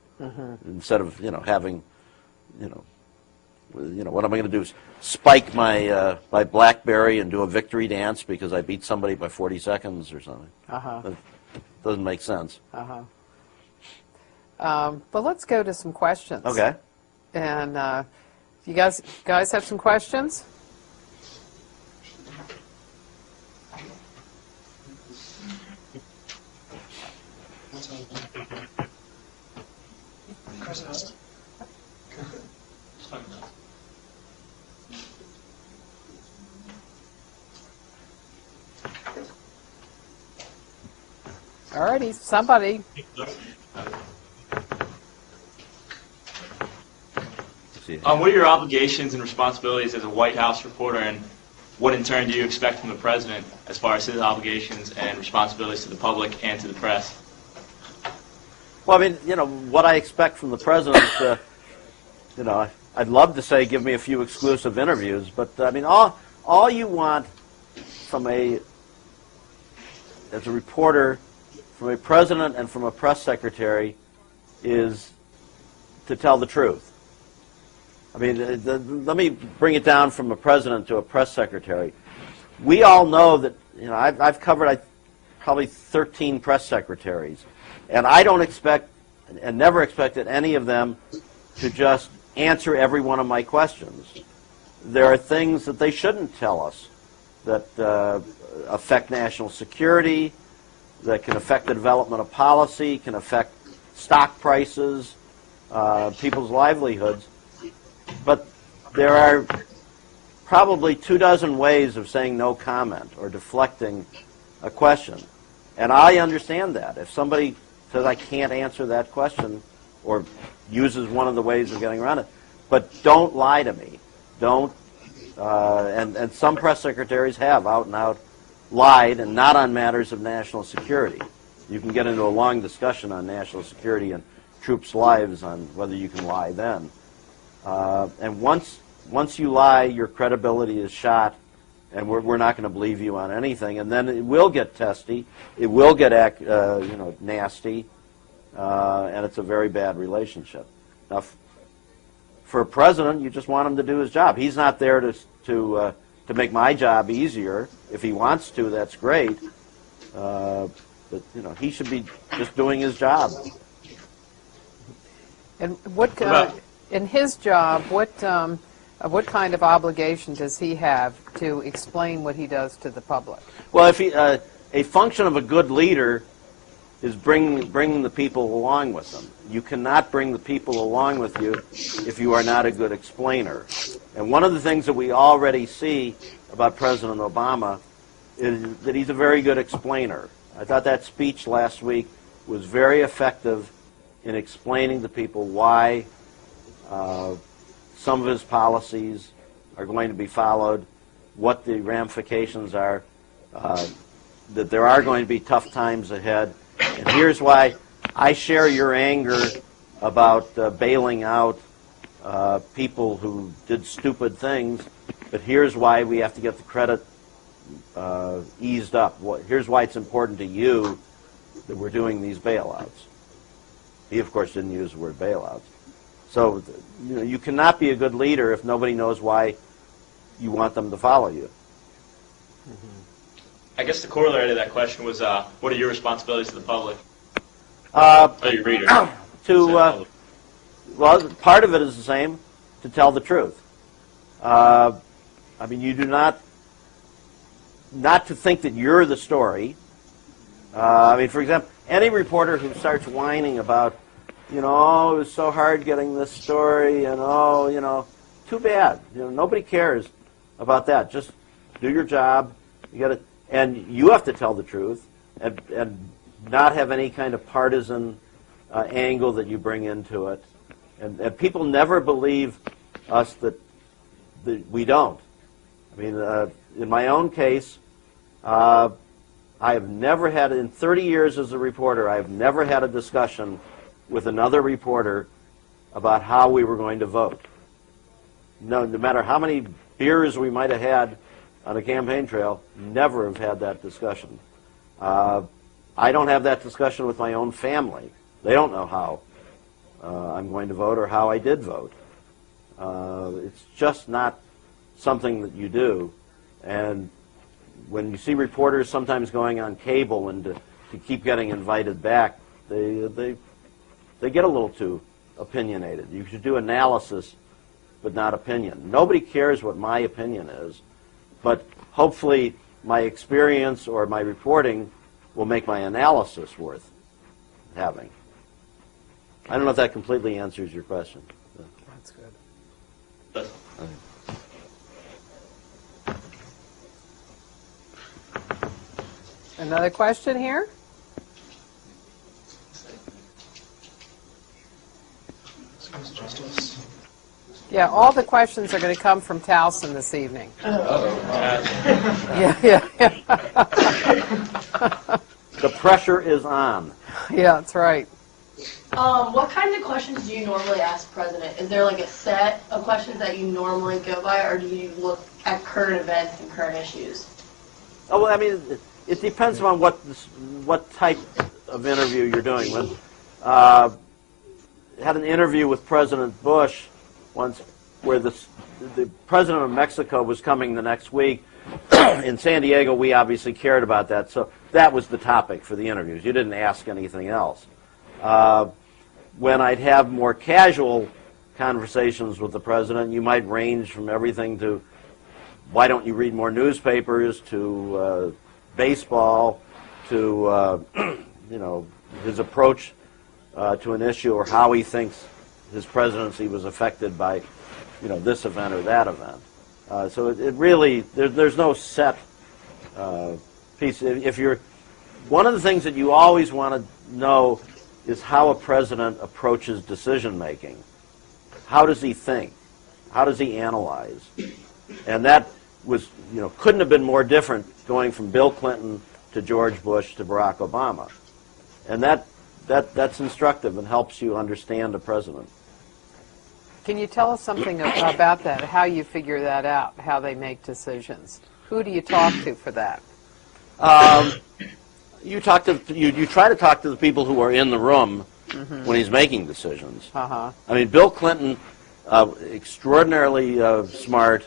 instead of having what am I going to do? Spike my my BlackBerry and do a victory dance because I beat somebody by 40 seconds or something. That doesn't make sense. But let's go to some questions. Okay. And you guys have some questions? All righty, somebody. What are your obligations and responsibilities as a White House reporter, and what in turn do you expect from the president as far as his obligations and responsibilities to the public and to the press? Well, what I expect from the president, I'd love to say give me a few exclusive interviews, but all you want from as a reporter, from a president and from a press secretary is to tell the truth. Let me bring it down from a president to a press secretary. We all know that, I've covered probably 13 press secretaries, and I don't expect and never expected any of them to just answer every one of my questions. There are things that they shouldn't tell us that affect national security, that can affect the development of policy, can affect stock prices, people's livelihoods. But there are probably 24 ways of saying no comment or deflecting a question. And I understand that. If somebody says I can't answer that question or uses one of the ways of getting around it, but don't lie to me. Don't, and some press secretaries have out and out lied, and not on matters of national security. You can get into a long discussion on national security and troops' lives on whether you can lie then. And once you lie, your credibility is shot, and we're not going to believe you on anything. And then it will get testy, it will get nasty, and it's a very bad relationship. Now, for a president, you just want him to do his job. He's not there to make my job easier. If he wants to, that's great. But he should be just doing his job. And in his job, what kind of obligation does he have to explain what he does to the public? Well, if a function of a good leader is bringing the people along with them. You cannot bring the people along with you if you are not a good explainer. And one of the things that we already see about President Obama is that he's a very good explainer. I thought that speech last week was very effective in explaining to people why some of his policies are going to be followed, what the ramifications are, that there are going to be tough times ahead. And here's why I share your anger about bailing out people who did stupid things, but here's why we have to get the credit eased up. Here's why it's important to you that we're doing these bailouts. He, of course, didn't use the word bailouts. So you cannot be a good leader if nobody knows why you want them to follow you. Mm-hmm. I guess the corollary to that question was, what are your responsibilities to the public? Or your readers? Well, part of it is the same, to tell the truth. I mean, you do not to think that you're the story. I mean, for example, any reporter who starts whining about, oh, it was so hard getting this story, and too bad. Nobody cares about that. Just do your job. You got to. And you have to tell the truth and not have any kind of partisan angle that you bring into it. And people never believe us that we don't. I mean, in my own case, I have never had, in 30 years as a reporter, I have never had a discussion with another reporter about how we were going to vote. No matter how many beers we might have had on a campaign trail, never have had that discussion. I don't have that discussion with my own family. They don't know how I'm going to vote or how I did vote. It's just not something that you do. And when you see reporters sometimes going on cable and to keep getting invited back, they get a little too opinionated. You should do analysis, but not opinion. Nobody cares what my opinion is. But hopefully my experience or my reporting will make my analysis worth having. I don't know if that completely answers your question. That's good. Another question here? Yeah, all the questions are going to come from Towson this evening. Yeah. The pressure is on. Yeah, that's right. What kinds of questions do you normally ask President? Is there like a set of questions that you normally go by, or do you look at current events and current issues? Oh, well, I mean, it depends on what type of interview you're doing. When had an interview with President Bush once where the president of Mexico was coming the next week. In San Diego, we obviously cared about that, so that was the topic for the interviews. You didn't ask anything else. When I'd have more casual conversations with the president, you might range from everything to, why don't you read more newspapers, to baseball, to his approach to an issue, or how he thinks his presidency was affected by this event or that event. So it really, there's no set piece. If you're, one of the things that you always want to know is how a president approaches decision making. How does he think? How does he analyze? And that was, couldn't have been more different going from Bill Clinton to George Bush to Barack Obama. And that's instructive and helps you understand a president. Can you tell us something about that, how you figure that out, how they make decisions? Who do you talk to for that? You try to talk to the people who are in the room when he's making decisions. I mean, Bill Clinton, extraordinarily smart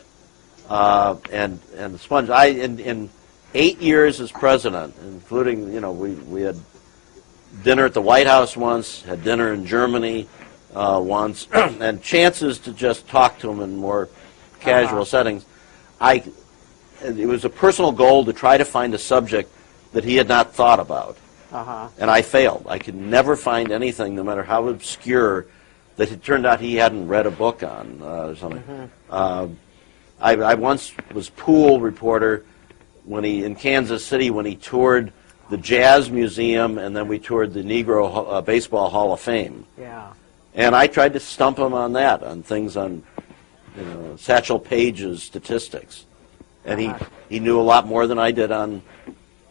and a sponge. In 8 years as president, including, we had dinner at the White House once, had dinner in Germany once, and chances to just talk to him in more casual settings. It was a personal goal to try to find a subject that he had not thought about. And I failed. I could never find anything, no matter how obscure, that it turned out he hadn't read a book on or something. I once was pool reporter in Kansas City when he toured the Jazz Museum, and then we toured the Negro Baseball Hall of Fame. Yeah. And I tried to stump him on that, on things on Satchel Paige's statistics. And he knew a lot more than I did on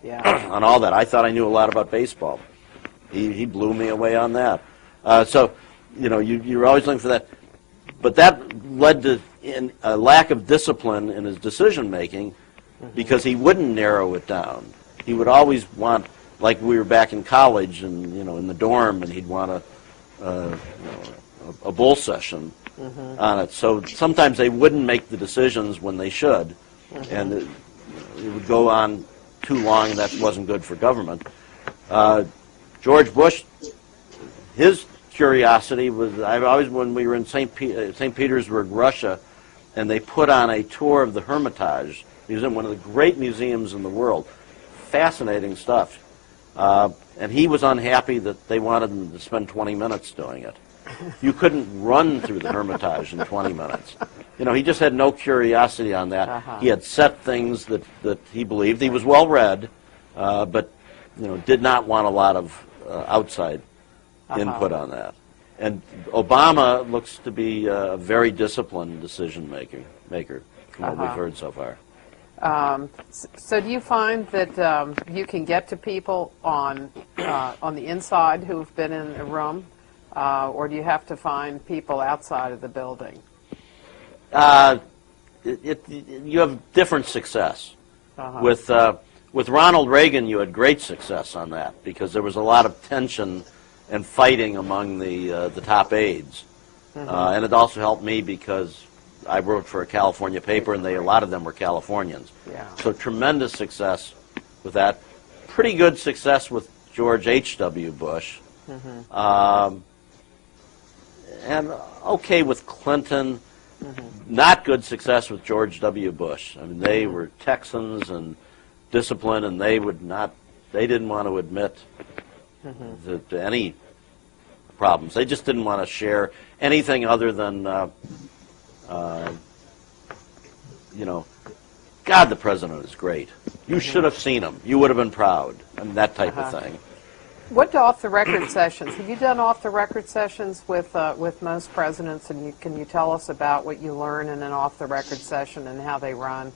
all that. I thought I knew a lot about baseball. He blew me away on that. So, you're always looking for that. But that led to a lack of discipline in his decision-making because he wouldn't narrow it down. He would always want, like we were back in college and, in the dorm, and he'd want a bull session on it. So sometimes they wouldn't make the decisions when they should, and it would go on too long, and that wasn't good for government. George Bush, his curiosity was, when we were in St. Petersburg, Russia, and they put on a tour of the Hermitage Museum, one of the great museums in the world. Fascinating stuff. And he was unhappy that they wanted him to spend 20 minutes doing it. You couldn't run through the Hermitage in 20 minutes. He just had no curiosity on that. He had set things that he believed. He was well-read, but did not want a lot of outside input on that. And Obama looks to be a very disciplined decision maker from what we've heard so far. So do you find that you can get to people on the inside who have been in a room, or do you have to find people outside of the building? You have different success. With Ronald Reagan, you had great success on that because there was a lot of tension and fighting among the top aides, and it also helped me because I wrote for a California paper, and a lot of them were Californians. Yeah. So tremendous success with that. Pretty good success with George H.W. Bush. And okay with Clinton. Not good success with George W. Bush. I mean, they were Texans and disciplined, and they didn't want to admit to any problems. They just didn't want to share anything other than God, the president is great. You should have seen him. You would have been proud. I mean, that type of thing. What off-the-record sessions? Have you done off-the-record sessions with most presidents, and can you tell us about what you learn in an off-the-record session and how they run?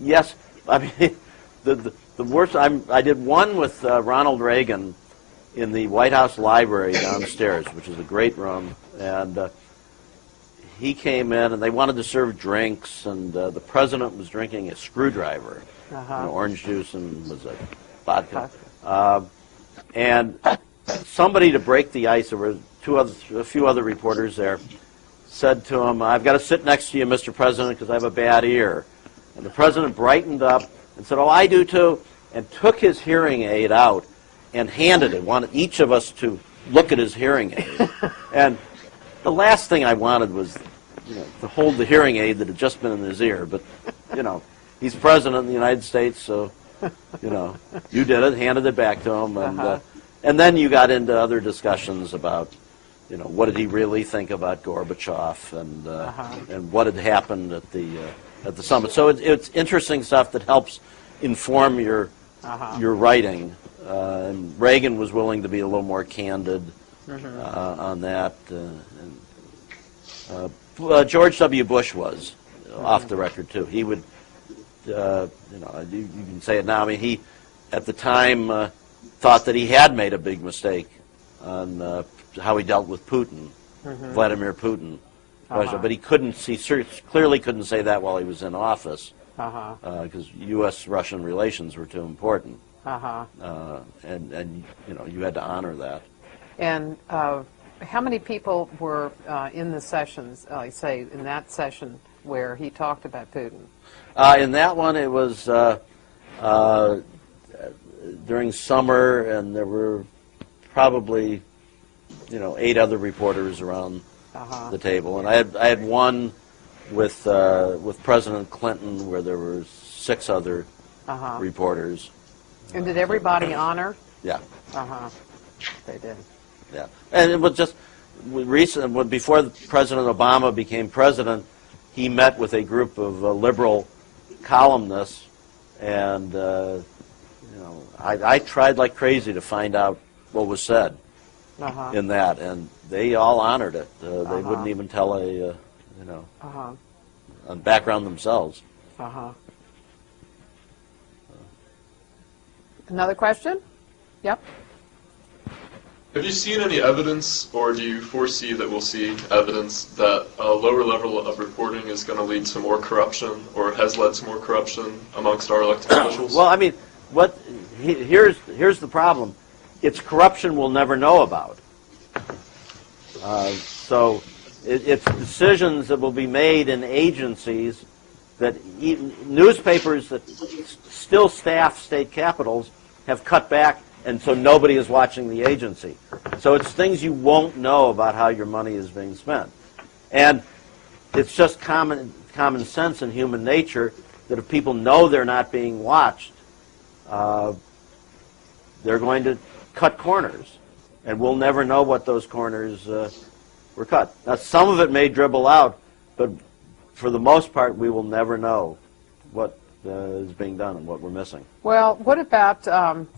Yes. I mean, the worst. I did one with Ronald Reagan in the White House library downstairs, which is a great room, and he came in, and they wanted to serve drinks, and the president was drinking a screwdriver, orange juice, and was a vodka. And somebody, to break the ice, there were a few other reporters there, said to him, "I've got to sit next to you, Mr. President, because I have a bad ear." And the president brightened up and said, "Oh, I do too," and took his hearing aid out and handed it, wanted each of us to look at his hearing aid. And the last thing I wanted was, to hold the hearing aid that had just been in his ear. But, he's president of the United States, so, you did it, handed it back to him. And then you got into other discussions about, what did he really think about Gorbachev, and what had happened at the summit. So it's interesting stuff that helps inform your writing. And Reagan was willing to be a little more candid on that. George W. Bush was off the record too. He would, you can say it now. I mean, he at the time thought that he had made a big mistake on how he dealt with Putin, Vladimir Putin. But he couldn't. He clearly couldn't say that while he was in office, because U.S.-Russian relations were too important. And you had to honor that. And how many people were in the sessions, say, in that session where he talked about Putin? In that one, it was during summer, and there were probably, 8 other reporters around the table. And I had one with President Clinton where there were 6 other reporters. And did everybody honor? Yeah. They did. Yeah. And it was just recent, before President Obama became president, he met with a group of liberal columnists, and I tried like crazy to find out what was said in that, and they all honored it. They wouldn't even tell a background themselves. Another question? Yep. Have you seen any evidence, or do you foresee that we'll see evidence that a lower level of reporting is going to lead to more corruption, or has led to more corruption amongst our elected officials? Well, I mean, here's the problem. It's corruption we'll never know about. So it's decisions that will be made in agencies that newspapers that still staff state capitals have cut back, and so nobody is watching the agency. So it's things you won't know about how your money is being spent. And it's just common sense and human nature that if people know they're not being watched, they're going to cut corners. And we'll never know what those corners were cut. Now, some of it may dribble out, but for the most part, we will never know what is being done and what we're missing. Well, what about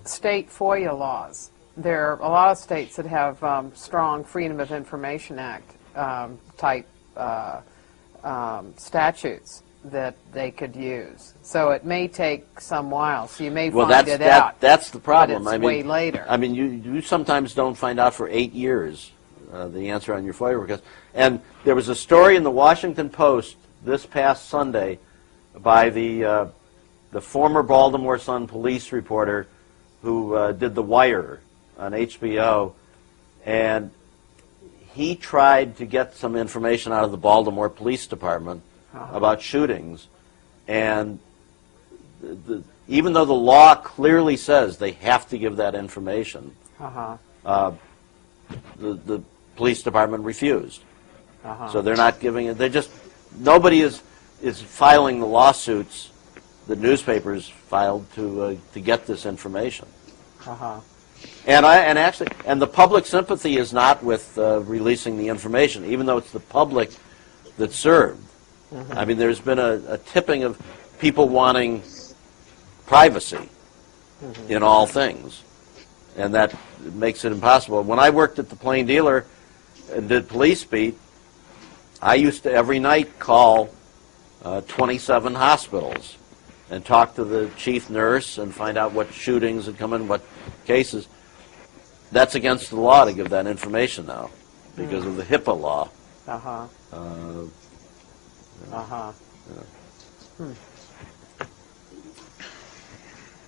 state FOIA laws? There are a lot of states that have strong Freedom of Information Act type statutes that they could use. So it may take some while. So you may find it out. That's the problem. But it's way later. I mean, you sometimes don't find out for 8 years the answer on your FOIA request. And there was a story in the Washington Post this past Sunday by the former Baltimore Sun police reporter who did The Wire on HBO, and he tried to get some information out of the Baltimore Police Department about shootings, and even though the law clearly says they have to give that information, the police department refused. So they're not giving it. Nobody is filing the lawsuits that newspapers filed to get this information. And the public sympathy is not with releasing the information, even though it's the public that's served. I mean, there's been a tipping of people wanting privacy in all things, and that makes it impossible. When I worked at the Plain Dealer and did police beat, I used to every night call 27 hospitals and talk to the chief nurse and find out what shootings had come in, what cases. That's against the law to give that information now because of the HIPAA law.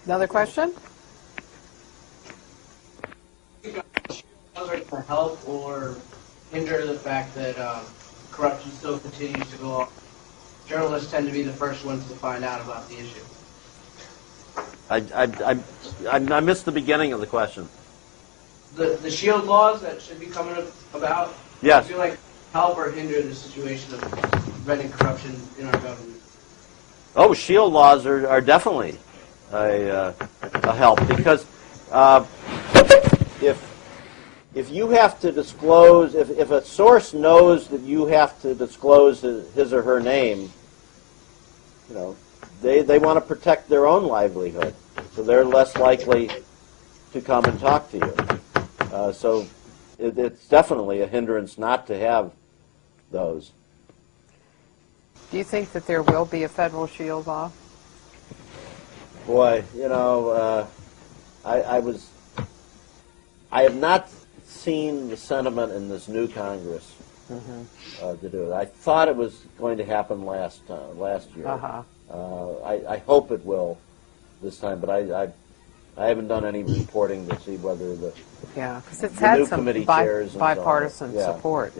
Another question? To help or hinder the fact that corruption still continues to go on. Journalists tend to be the first ones to find out about the issue. I missed the beginning of the question. The shield laws that should be coming about. Yes. I feel like help or hinder the situation of preventing corruption in our government. Oh, shield laws are definitely a help because if you have to disclose, if a source knows that you have to disclose his or her name, you know, they want to protect their own livelihood, so they're less likely to come and talk to you. So it's definitely a hindrance not to have those. Do you think that there will be a federal shield law? Boy, you know, I have not seen the sentiment in this new Congress to do it. I thought it was going to happen last year. I hope it will this time, but I haven't done any reporting to see whether the because it's had some bipartisan so support.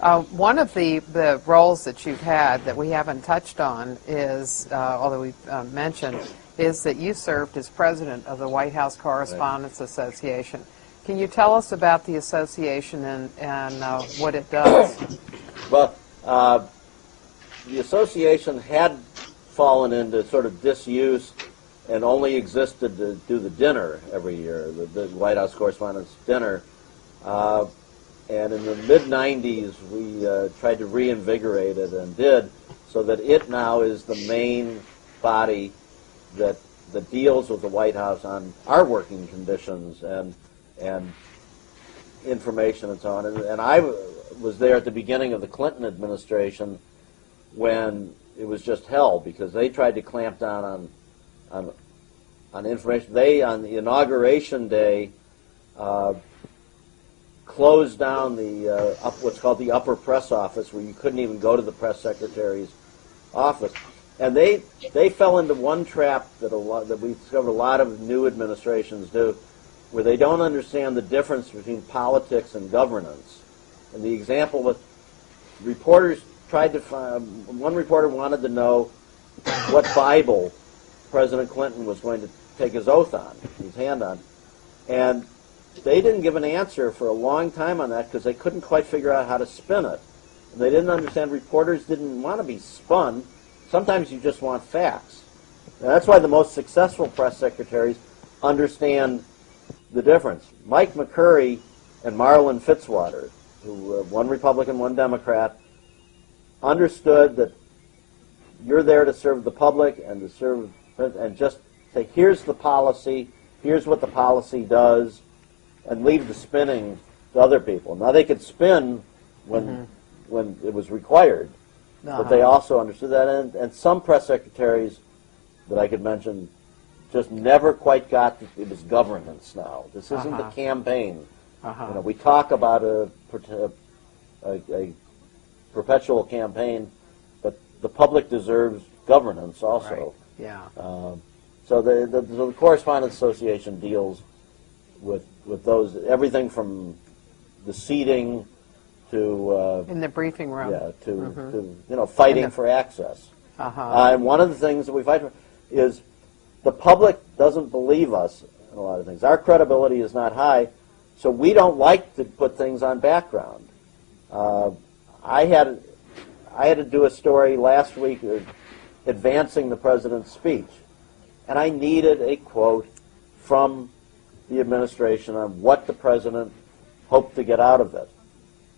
One of the roles that you've had that we haven't touched on is, although we've mentioned, is that you served as president of the White House Correspondents Association. Can you tell us about the association and what it does? Well, the association had fallen into sort of disuse and only existed to do the dinner every year, the White House Correspondents' Dinner. And in the mid-'90s, we tried to reinvigorate it and did, so that it now is the main body that deals with the White House on our working conditions and information and so on. And I was there at the beginning of the Clinton administration when it was just hell, because they tried to clamp down on information. They, on the inauguration day, closed down the what's called the upper press office, where you couldn't even go to the press secretary's office. And they fell into one trap that we discovered a lot of new administrations do, where they don't understand the difference between politics and governance. And the example was, reporters tried to find, one reporter wanted to know what Bible President Clinton was going to take his oath on, his hand on. And they didn't give an answer for a long time on that because they couldn't quite figure out how to spin it. And they didn't understand reporters didn't want to be spun. Sometimes you just want facts. And that's why the most successful press secretaries understand the difference. Mike McCurry and Marlin Fitzwater, who one Republican, one Democrat, understood that you're there to serve the public and to serve and just say, here's the policy, here's what the policy does, and leave the spinning to other people. Now, they could spin when it was required, but they also understood that. And some press secretaries that I could mention just never quite got that it was governance now. This isn't the campaign. You know, we talk about a perpetual campaign, but the public deserves governance also. Right. Yeah. So the Correspondents Association deals with those, everything from the seating to in the briefing room. Yeah, to fighting for access. And one of the things that we fight for is the public doesn't believe us in a lot of things. Our credibility is not high, so we don't like to put things on background. I had to do a story last week advancing the president's speech, and I needed a quote from the administration on what the president hoped to get out of it.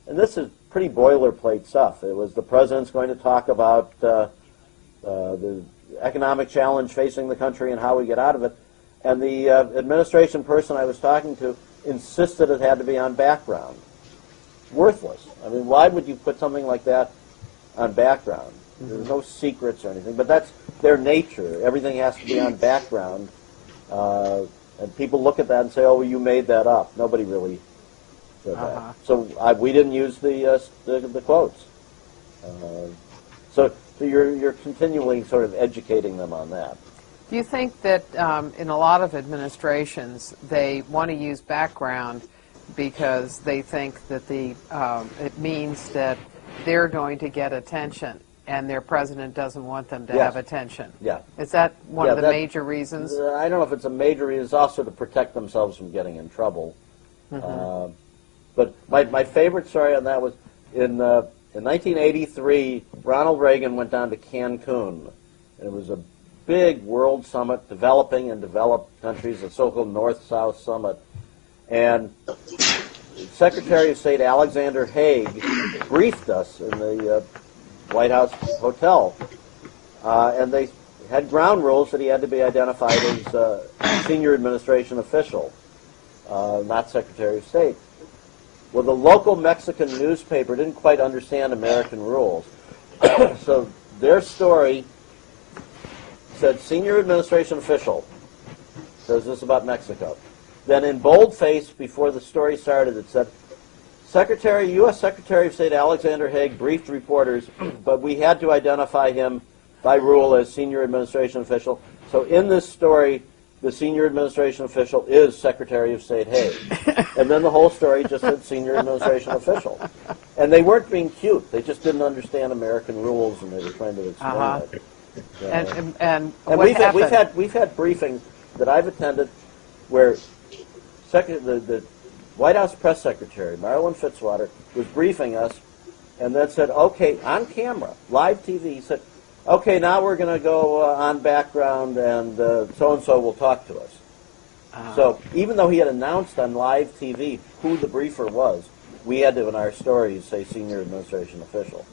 And this is pretty boilerplate stuff. It was the president's going to talk about the economic challenge facing the country and how we get out of it. And the administration person I was talking to insisted it had to be on background. Worthless. I mean, why would you put something like that on background? There's no secrets or anything, but that's their nature. Everything has to be on background. And people look at that and say, oh, well, you made that up. Nobody really said that. So we didn't use the quotes. So you're continually sort of educating them on that. Do you think that in a lot of administrations they want to use background because they think that it means that they're going to get attention and their president doesn't want them to have attention? Yeah. Is that one of the major reasons? I don't know if it's a major reason. It's also to protect themselves from getting in trouble. But my favorite story on that was in 1983, Ronald Reagan went down to Cancun. It was a big world summit, developing and developed countries, a so-called North-South summit. And Secretary of State Alexander Haig briefed us in the White House hotel, and they had ground rules that he had to be identified as a senior administration official, not Secretary of State. Well, the local Mexican newspaper didn't quite understand American rules, so their story said senior administration official. Says this about Mexico. Then in boldface before the story started, it said, U.S. Secretary of State Alexander Haig briefed reporters, but we had to identify him by rule as senior administration official. So in this story, the senior administration official is Secretary of State Haig. And then the whole story just said senior administration official. And they weren't being cute. They just didn't understand American rules, and they were trying to explain it. And what we've happened? We've had briefings that I've attended where the White House press secretary, Marilyn Fitzwater, was briefing us and then said, okay, on camera, live TV, he said, okay, now we're going to go on background and so-and-so will talk to us. So even though he had announced on live TV who the briefer was, we had to, in our stories, say senior administration official.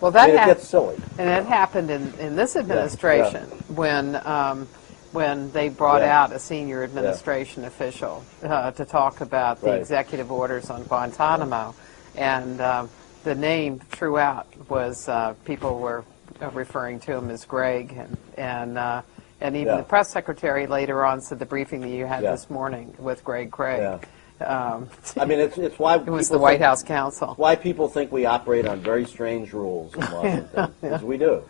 Well, that it gets silly. And it happened in this administration when they brought out a senior administration official to talk about the executive orders on Guantanamo, and the name throughout was people were referring to him as Greg, and even the press secretary later on said the briefing that you had this morning with Greg Craig. I mean, it's why it was the White House counsel. Why people think we operate on very strange rules in Washington, because we do.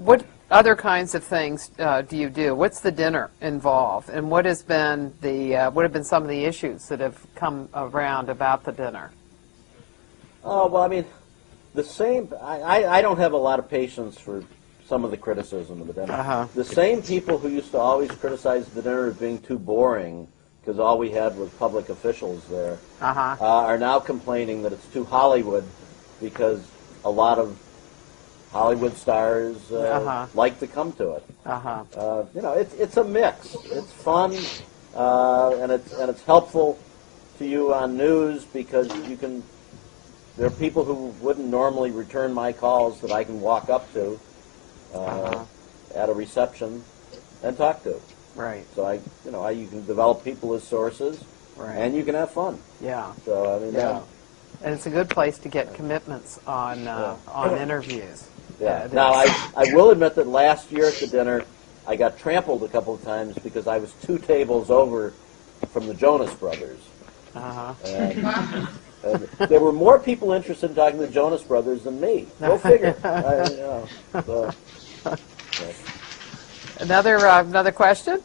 What other kinds of things do you do? What's the dinner involved, and what have been some of the issues that have come around about the dinner? Oh, well, I mean, the same. I don't have a lot of patience for some of the criticism of the dinner. The same people who used to always criticize the dinner as being too boring because all we had was public officials there are now complaining that it's too Hollywood because a lot of Hollywood stars like to come to it. You know, it's a mix. It's fun, and it's helpful to you on news because you can. There are people who wouldn't normally return my calls that I can walk up to at a reception and talk to. Right. So you can develop people as sources, and you can have fun. Yeah. So I mean, and it's a good place to get commitments on interviews. Yeah. Now I will admit that last year at the dinner, I got trampled a couple of times because I was 2 tables over from the Jonas Brothers. And there were more people interested in talking to the Jonas Brothers than me. Go figure. Another question?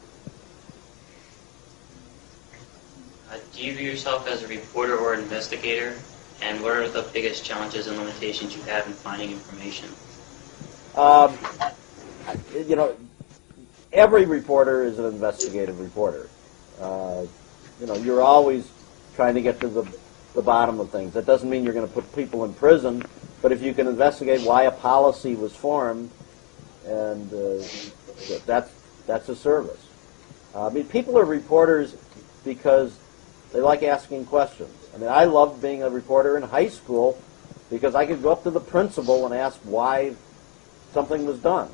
Do you view yourself as a reporter or investigator? And what are the biggest challenges and limitations you have in finding information? You know, every reporter is an investigative reporter. You know, you're always trying to get to the bottom of things. That doesn't mean you're going to put people in prison, but if you can investigate why a policy was formed, and that's a service. I mean, people are reporters because they like asking questions. I mean, I loved being a reporter in high school because I could go up to the principal and ask why something was done.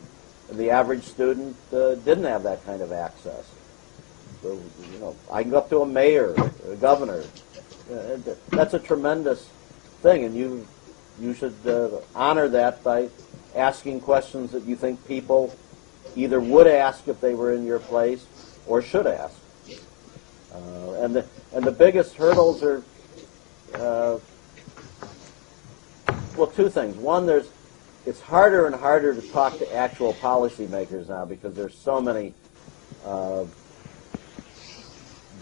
And the average student didn't have that kind of access. So, you know, I can go up to a mayor, a governor. That's a tremendous thing, and you should honor that by asking questions that you think people either would ask if they were in your place or should ask. And the biggest hurdles are, well, 2 things. One, it's harder and harder to talk to actual policymakers now because there's so many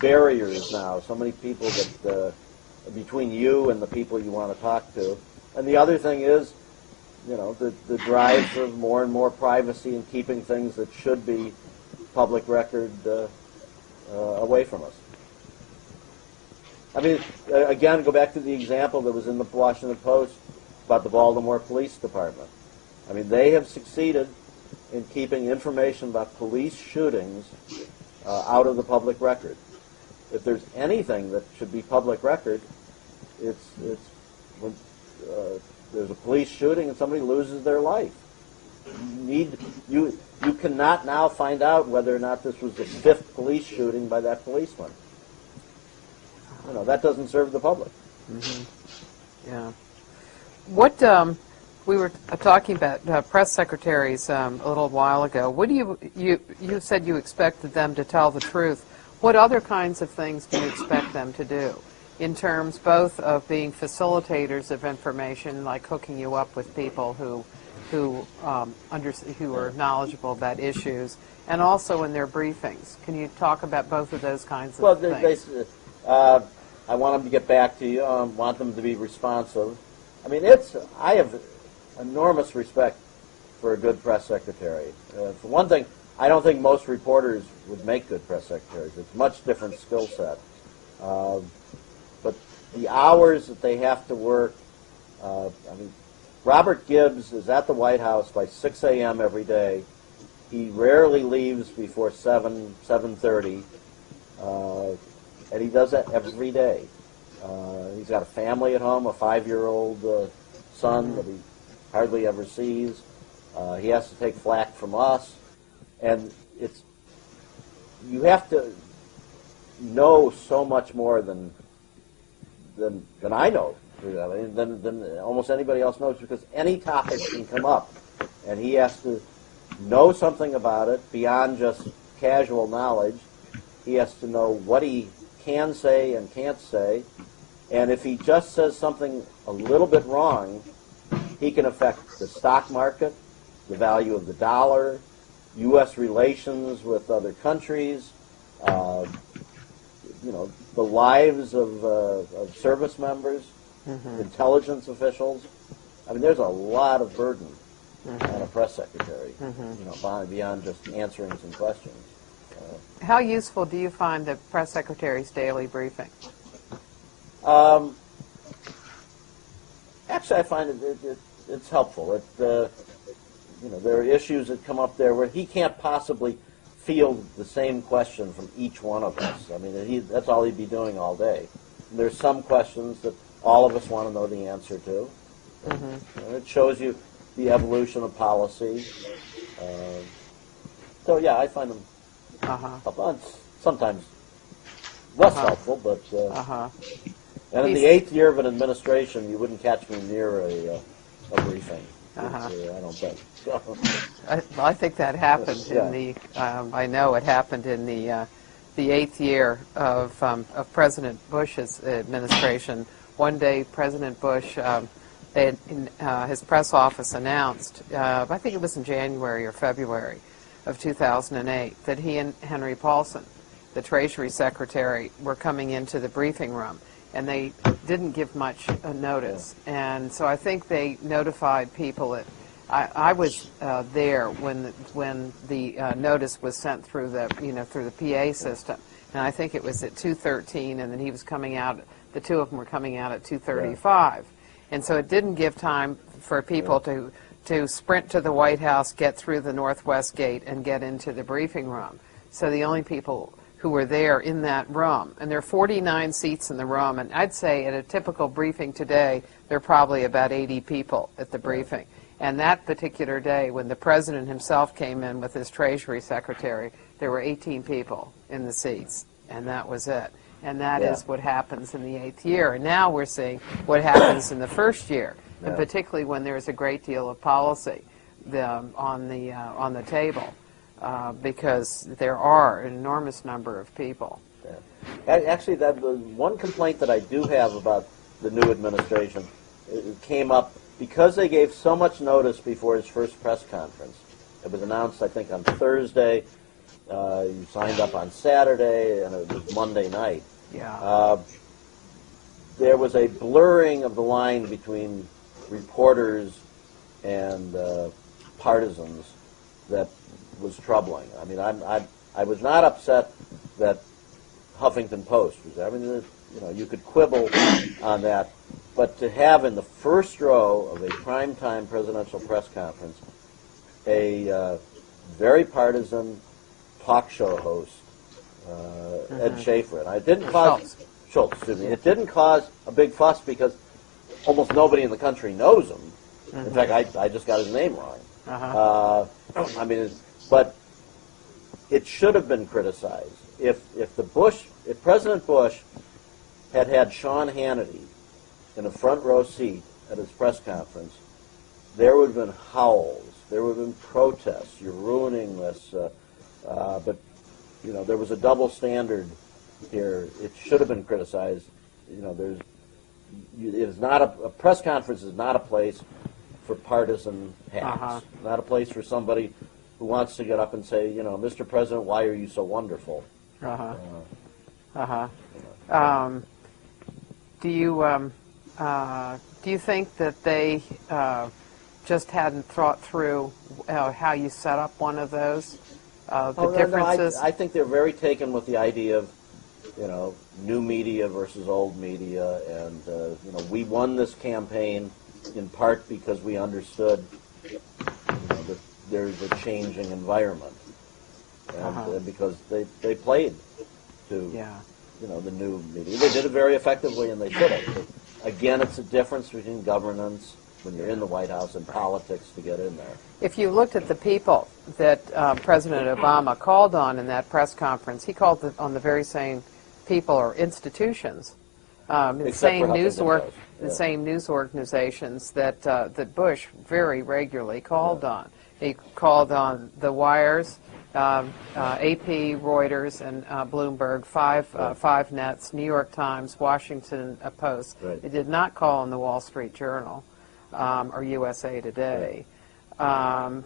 barriers now, so many people that between you and the people you want to talk to. And the other thing is, you know, the drive for more and more privacy and keeping things that should be public record away from us. I mean, again, go back to the example that was in the Washington Post about the Baltimore Police Department. I mean, they have succeeded in keeping information about police shootings out of the public record. If there's anything that should be public record, it's when there's a police shooting and somebody loses their life. You cannot now find out whether or not this was the 5th police shooting by that policeman. You know, that doesn't serve the public. Mm-hmm. Yeah. What we were talking about press secretaries a little while ago. What do you said you expected them to tell the truth. What other kinds of things do you expect them to do, in terms both of being facilitators of information, like hooking you up with people who are knowledgeable about issues, and also in their briefings? Can you talk about both of those kinds of things? I want them to get back to you. I want them to be responsive. I mean, I have enormous respect for a good press secretary. For one thing, I don't think most reporters would make good press secretaries. It's a much different skill set. But the hours that they have to work, I mean, Robert Gibbs is at the White House by 6 a.m. every day. He rarely leaves before 7:30, and he does that every day. He's got a family at home, a 5-year-old son that he hardly ever sees. He has to take flack from us, and you have to know so much more than I know, than almost anybody else knows, because any topic can come up, and he has to know something about it beyond just casual knowledge. He has to know what he can say and can't say, and if he just says something a little bit wrong, he can affect the stock market, the value of the dollar, U.S. relations with other countries, the lives of service members, intelligence officials. I mean, there's a lot of burden on a press secretary, beyond just answering some questions. How useful do you find the press secretary's daily briefing? Actually, I find it's helpful. There are issues that come up there where he can't possibly field the same question from each one of us. I mean, that's all he'd be doing all day. And there's some questions that all of us want to know the answer to. And it shows you the evolution of policy. So, yeah, I find them helpful. Sometimes less helpful, but... And in the 8th year of an administration, you wouldn't catch me near a briefing. I don't think. So. I think that happened in the. I know it happened in the 8th year of President Bush's administration. One day, President Bush, his press office announced, I think it was in January or February of 2008, that he and Henry Paulson, the Treasury Secretary, were coming into the briefing room. And they didn't give much notice, and so I think they notified people that I was there when the notice was sent through the through the PA system, and I think it was at 2:13, and then he was coming out. The two of them were coming out at 2:35, and so it didn't give time for people to sprint to the White House, get through the Northwest Gate, and get into the briefing room. So the only people who were there in that room, and there are 49 seats in the room, and I'd say at a typical briefing today, there are probably about 80 people at the briefing. And that particular day, when the President himself came in with his Treasury Secretary, there were 18 people in the seats, and that was it. And that is what happens in the 8th year. And now we're seeing what happens in the 1st year, and particularly when there's a great deal of policy on the table. Because there are an enormous number of people. Actually, the one complaint that I do have about the new administration, it came up because they gave so much notice before his first press conference. It was announced, I think, on Thursday. You signed up on Saturday, and it was Monday night. There was a blurring of the line between reporters and partisans that was troubling. I mean, I was not upset that Huffington Post was there. I mean, you could quibble on that, but to have in the first row of a primetime presidential press conference a very partisan talk show host, Ed Schaefer, and it didn't cause Schultz. Excuse me. It didn't cause a big fuss because almost nobody in the country knows him. In fact, I just got his name wrong. I mean, but it should have been criticized if President Bush had had Sean Hannity in a front row seat at his press conference, there would have been howls. There would have been protests. You're ruining this. But, you know, there was a double standard here. It should have been criticized. You know, it is not a press conference is not a place for partisan hacks. Not a place for somebody who wants to get up and say, you know, Mr. President, why are you so wonderful? Do you think that they just hadn't thought through how you set up one of those? The differences. No, I think they're very taken with the idea of, you know, new media versus old media, and you know, we won this campaign in part because we understood, you know, that there's a changing environment, and because they played to, you know, the new media. They did it very effectively, and they should have. But again, it's a difference between governance when you're in the White House and politics to get in there. If you looked at the people that President Obama called on in that press conference, he called on the very same people or institutions, the same news organizations that that Bush very regularly called on. He called on the wires, AP, Reuters, and Bloomberg, five Nets, New York Times, Washington Post. Right. He did not call on the Wall Street Journal or USA Today. Then,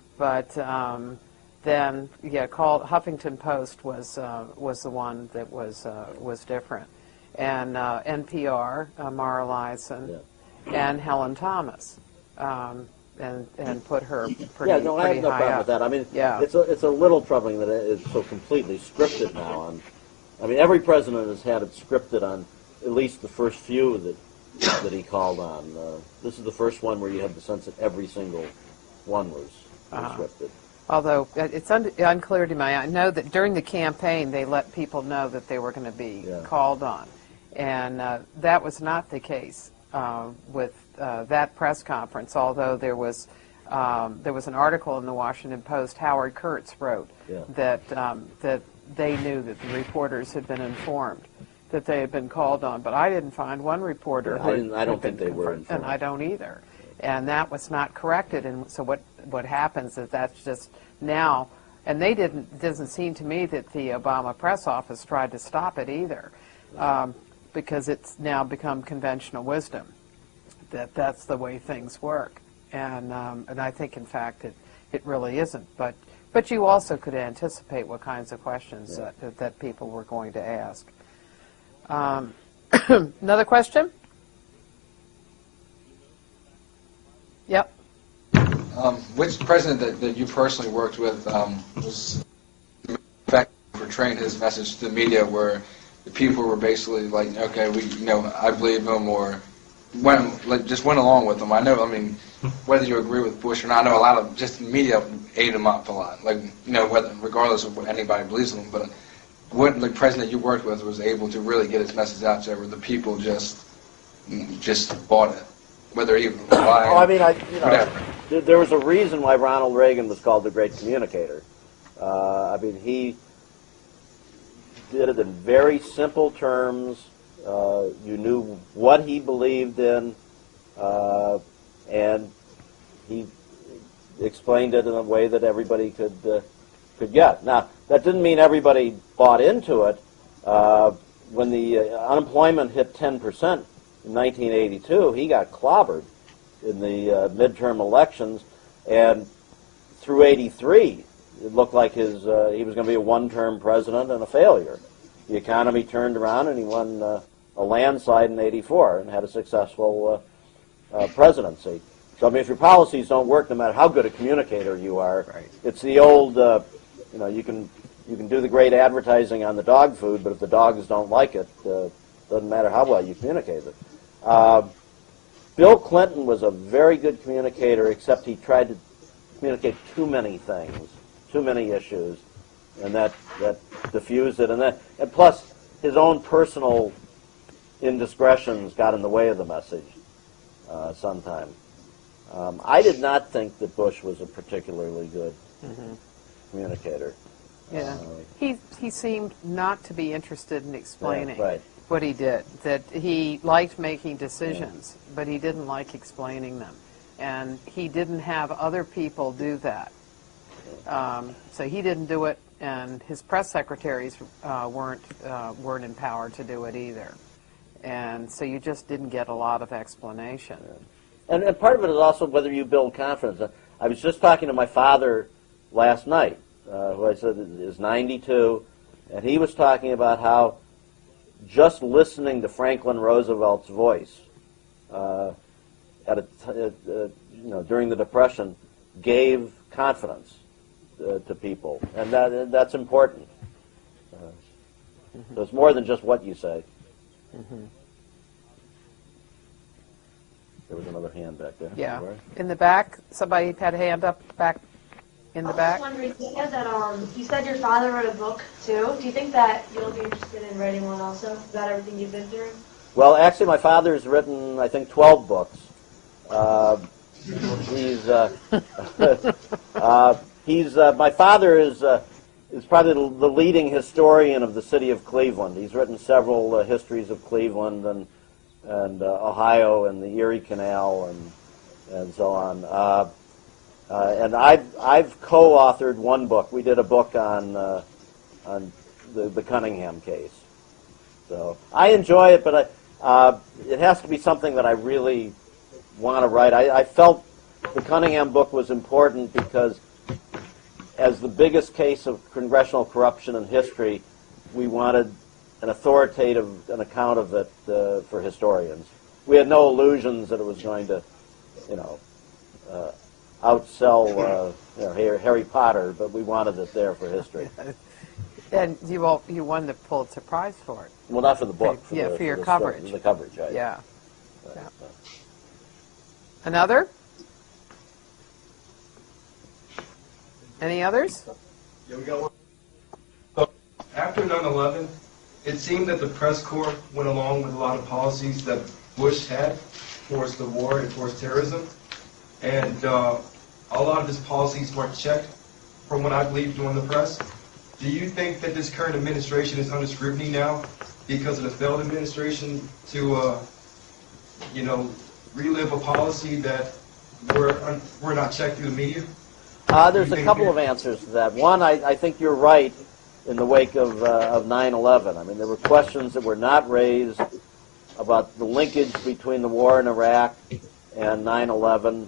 Huffington Post was the one that was different, and NPR, Mara Liasson, and Helen Thomas, and put her pretty I have no high problem up. with that. I mean, it's a little troubling that it's so completely scripted now. I mean, every president has had it scripted on at least the first few that he called on. This is the first one where you have the sense that every single one was scripted. Although it's unclear to me. I know that during the campaign they let people know that they were going to be called on, and that was not the case with that press conference. Although there was an article in the Washington Post, Howard Kurtz wrote that they knew that the reporters had been informed that they had been called on, but I didn't find one reporter. I don't think they were informed. And I don't either. And that was not corrected. And so what happens is that's just now, and doesn't seem to me that the Obama press office tried to stop it either, because it's now become conventional wisdom that that's the way things work. And I think, in fact, it really isn't. But you also could anticipate what kinds of questions that people were going to ask. Another question? Yep. Which president that you personally worked with was effective portraying his message to the media, where the people were basically like, okay, I believe him, or just went along with him? I mean, whether you agree with Bush or not, I know a lot of just the media ate him up a lot, regardless of what anybody believes in him. But what the president you worked with was able to really get his message out there, where the people just bought it, whether he lied. There was a reason why Ronald Reagan was called the great communicator. He did it in very simple terms. You knew what he believed in, and he explained it in a way that everybody could get. Now, that didn't mean everybody bought into it. When the unemployment hit 10% in 1982, he got clobbered in the midterm elections, and through 83, it looked like he was going to be a one-term president and a failure. The economy turned around, and he won a landslide in 84 and had a successful presidency. So, if your policies don't work, no matter how good a communicator you are, it's the old, you can do the great advertising on the dog food, but if the dogs don't like it, doesn't matter how well you communicate it. Bill Clinton was a very good communicator, except he tried to communicate too many things too many issues, and that diffused it. And plus, his own personal indiscretions got in the way of the message sometimes. I did not think that Bush was a particularly good communicator. Yeah, he seemed not to be interested in explaining right. what he did. That he liked making decisions, but he didn't like explaining them, and he didn't have other people do that. So he didn't do it, and his press secretaries weren't empowered to do it either. And so you just didn't get a lot of explanation. And part of it is also whether you build confidence. I was just talking to my father last night, who I said is 92, and he was talking about how just listening to Franklin Roosevelt's voice during the Depression gave confidence to people, and that's important. So it's more than just what you say. There was another hand back there. Yeah. In the back, somebody had a hand up back in the back. I was wondering, you said your father wrote a book too. Do you think that you'll be interested in writing one also about everything you've been through? Well, actually, my father's written, I think, 12 books. My father is probably the leading historian of the city of Cleveland. He's written several histories of Cleveland and Ohio and the Erie Canal and so on. And I've co-authored one book. We did a book on the Cunningham case. So I enjoy it, but it has to be something that I really want to write. I felt the Cunningham book was important because as the biggest case of congressional corruption in history, we wanted an authoritative account of it for historians. We had no illusions that it was going to, outsell Harry Potter, but we wanted it there for history. And you won the Pulitzer Prize for it. Well, not for the book. For your coverage. The coverage, right? Yeah. Right. Yeah. Another? Any others? Yeah, we got one. So after 9/11, it seemed that the press corps went along with a lot of policies that Bush had towards the war and towards terrorism. And a lot of his policies weren't checked from what I believe during the press. Do you think that this current administration is under scrutiny now because of the failed administration to, relive a policy that were not checked through the media? There's a couple of answers to that. One, I think you're right in the wake of 9/11. I mean, there were questions that were not raised about the linkage between the war in Iraq and 9/11.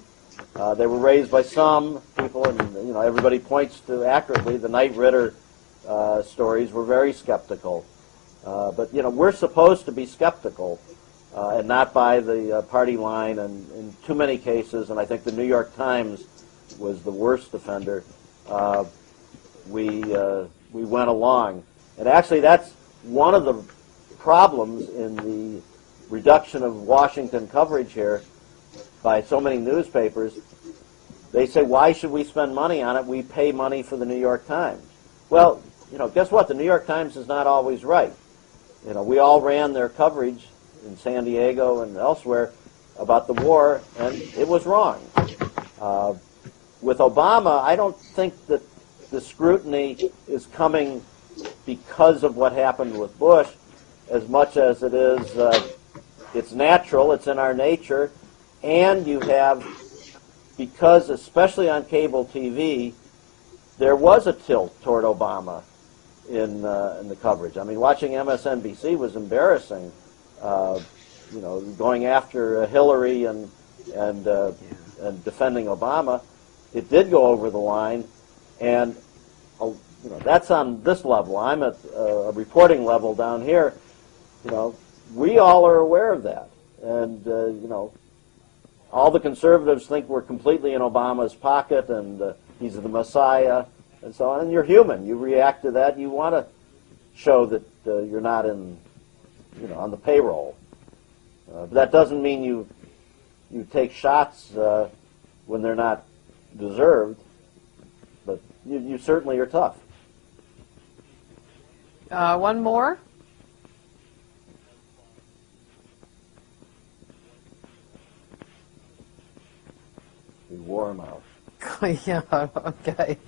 They were raised by some people, and everybody points to accurately the Knight Ridder stories were very skeptical. But we're supposed to be skeptical and not buy the party line. And in too many cases, and I think the New York Times was the worst offender, we went along. And actually, that's one of the problems in the reduction of Washington coverage here by so many newspapers. They say, why should we spend money on it? We pay money for the New York Times. Well, guess what? The New York Times is not always right. We all ran their coverage in San Diego and elsewhere about the war, and it was wrong. With Obama, I don't think that the scrutiny is coming because of what happened with Bush as much as it is, it's natural, it's in our nature, and you have, because especially on cable TV, there was a tilt toward Obama in the coverage. I mean, watching MSNBC was embarrassing. Going after Hillary and defending Obama, it did go over the line, and that's on this level. I'm at a reporting level down here. We all are aware of that, and all the conservatives think we're completely in Obama's pocket, and he's the Messiah, and so on. And you're human. You react to that. You want to show that you're not on the payroll. But that doesn't mean you take shots when they're not deserved. But you certainly are tough. One more. You wore him out. Yeah, okay.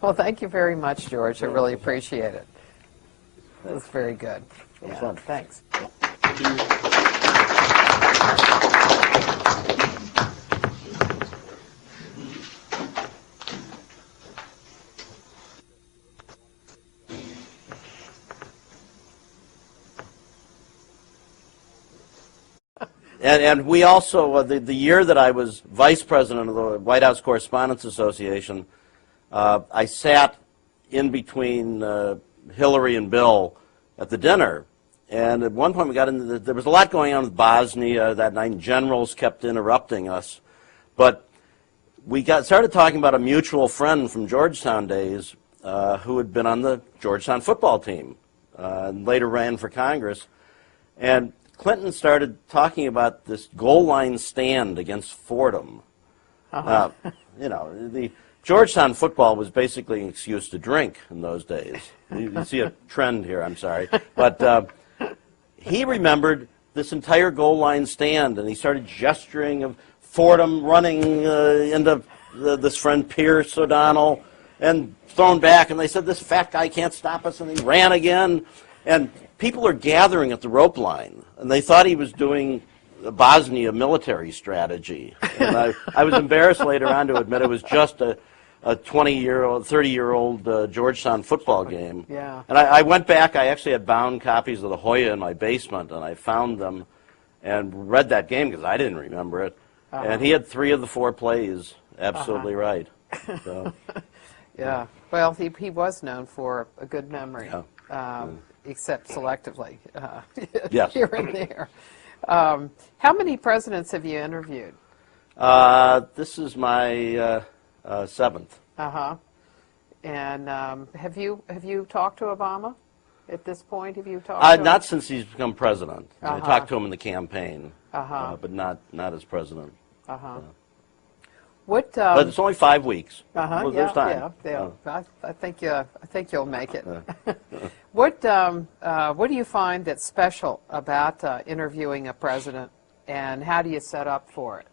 Well, thank you very much, George. I really appreciate it. It was very good. It was Yeah, fun. thanks. And we also, the year that I was vice president of the White House Correspondents Association, I sat in between Hillary and Bill at the dinner. And at one point we got into there was a lot going on with Bosnia that night, and generals kept interrupting us. But we started talking about a mutual friend from Georgetown days who had been on the Georgetown football team and later ran for Congress. And Clinton started talking about this goal line stand against Fordham. You know, the Georgetown football was basically an excuse to drink in those days. You see a trend here, I'm sorry. But he remembered this entire goal line stand, and he started gesturing of Fordham running into this friend Pierce O'Donnell and thrown back, and they said, this fat guy can't stop us, and he ran again. And people are gathering at the rope line, and they thought he was doing a Bosnia military strategy. And I was embarrassed later on to admit it was just a 20-year-old, 30-year-old Georgetown football game. Yeah. And I went back. I actually had bound copies of the Hoya in my basement, and I found them and read that game because I didn't remember it. And he had 3 of the 4 plays absolutely right. So, Yeah. Well, he was known for a good memory. Yeah. Except selectively, Yes. here and there. How many presidents have you interviewed? this is my 7th. And have you talked to Obama at this point? Have you talked to him? Not since he's become president. I talked to him in the campaign, but not as president. What? But it's only 5 weeks. Well, there's time. Yeah. I think you'll make it. What do you find that's special about interviewing a president, and how do you set up for it?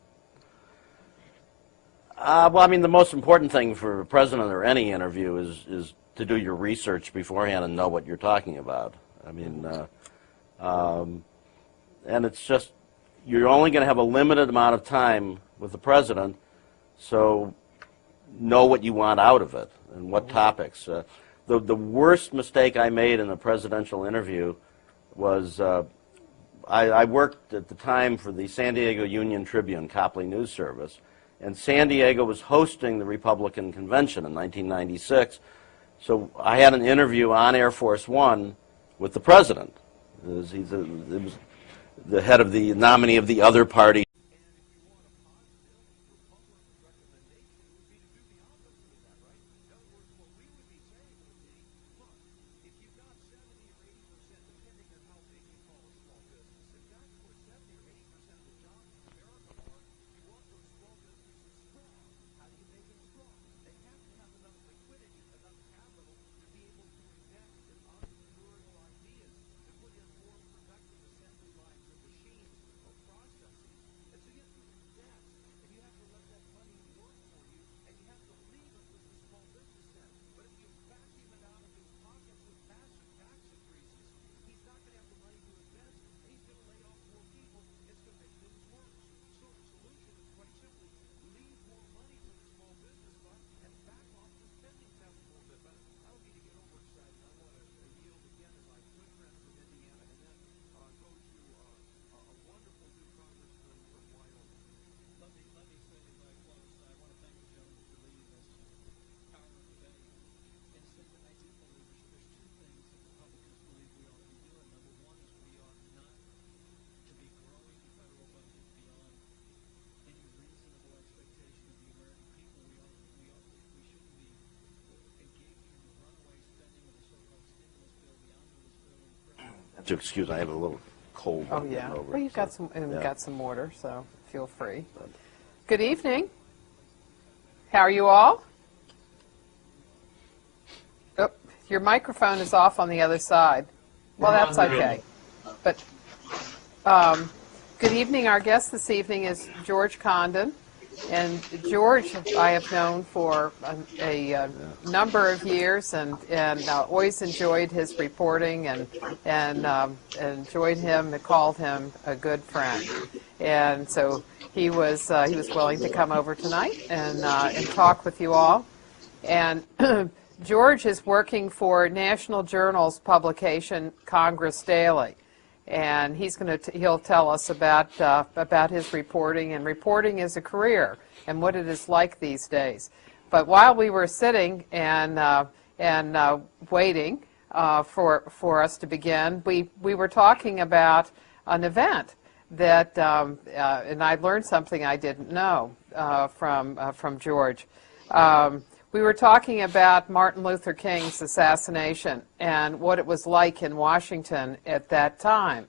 Well, I mean, the most important thing for a president or any interview is to do your research beforehand and know what you're talking about. I mean, and it's just, you're only going to have a limited amount of time with the president, so know what you want out of it and what topics. The worst mistake I made in a presidential interview was I worked at the time for the San Diego Union Tribune Copley News Service, and San Diego was hosting the Republican Convention in 1996. So I had an interview on Air Force One with the president. It was the head of the nominee of the other party. Excuse me, I have a little cold. Oh yeah. Over, Well, you've got some water, so feel free. Good evening. How are you all? Your microphone is off on the other side. Well, that's okay. But good evening. Our guest this evening is George Condon. And George, I have known for a number of years, and always enjoyed his reporting, and enjoyed him and called him a good friend. And so he was willing to come over tonight and talk with you all. And George is working for National Journal's publication, Congress Daily. And he'll tell us about his reporting, and reporting is a career and what it is like these days. But while we were sitting and waiting for us to begin, we were talking about an event that and I learned something I didn't know from George. We were talking about Martin Luther King's assassination and what it was like in Washington at that time.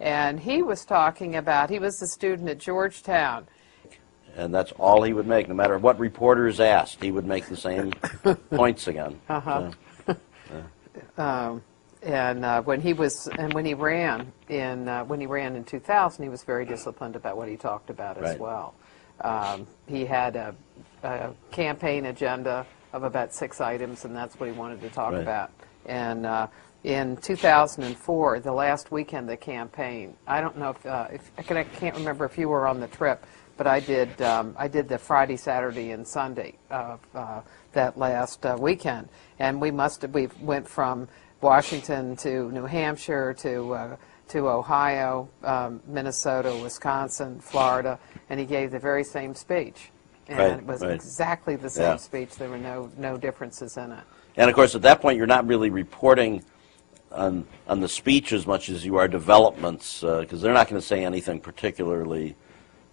And he was talking about, he was a student at Georgetown. And that's all he would make. No matter what reporters asked, he would make the same points again. Uh-huh. So, when he ran in 2000, he was very disciplined about what he talked about as well. He had a campaign agenda of about 6 items, and that's what he wanted to talk about. And in 2004, the last weekend of the campaign, I don't know I can't remember if you were on the trip, but I did the Friday, Saturday, and Sunday that last weekend, and we went from Washington to New Hampshire to Ohio, Minnesota, Wisconsin, Florida, and he gave the very same speech. And it was exactly the same speech. There were no differences in it. And, of course, at that point, you're not really reporting on the speech as much as you are developments, because they're not going to say anything particularly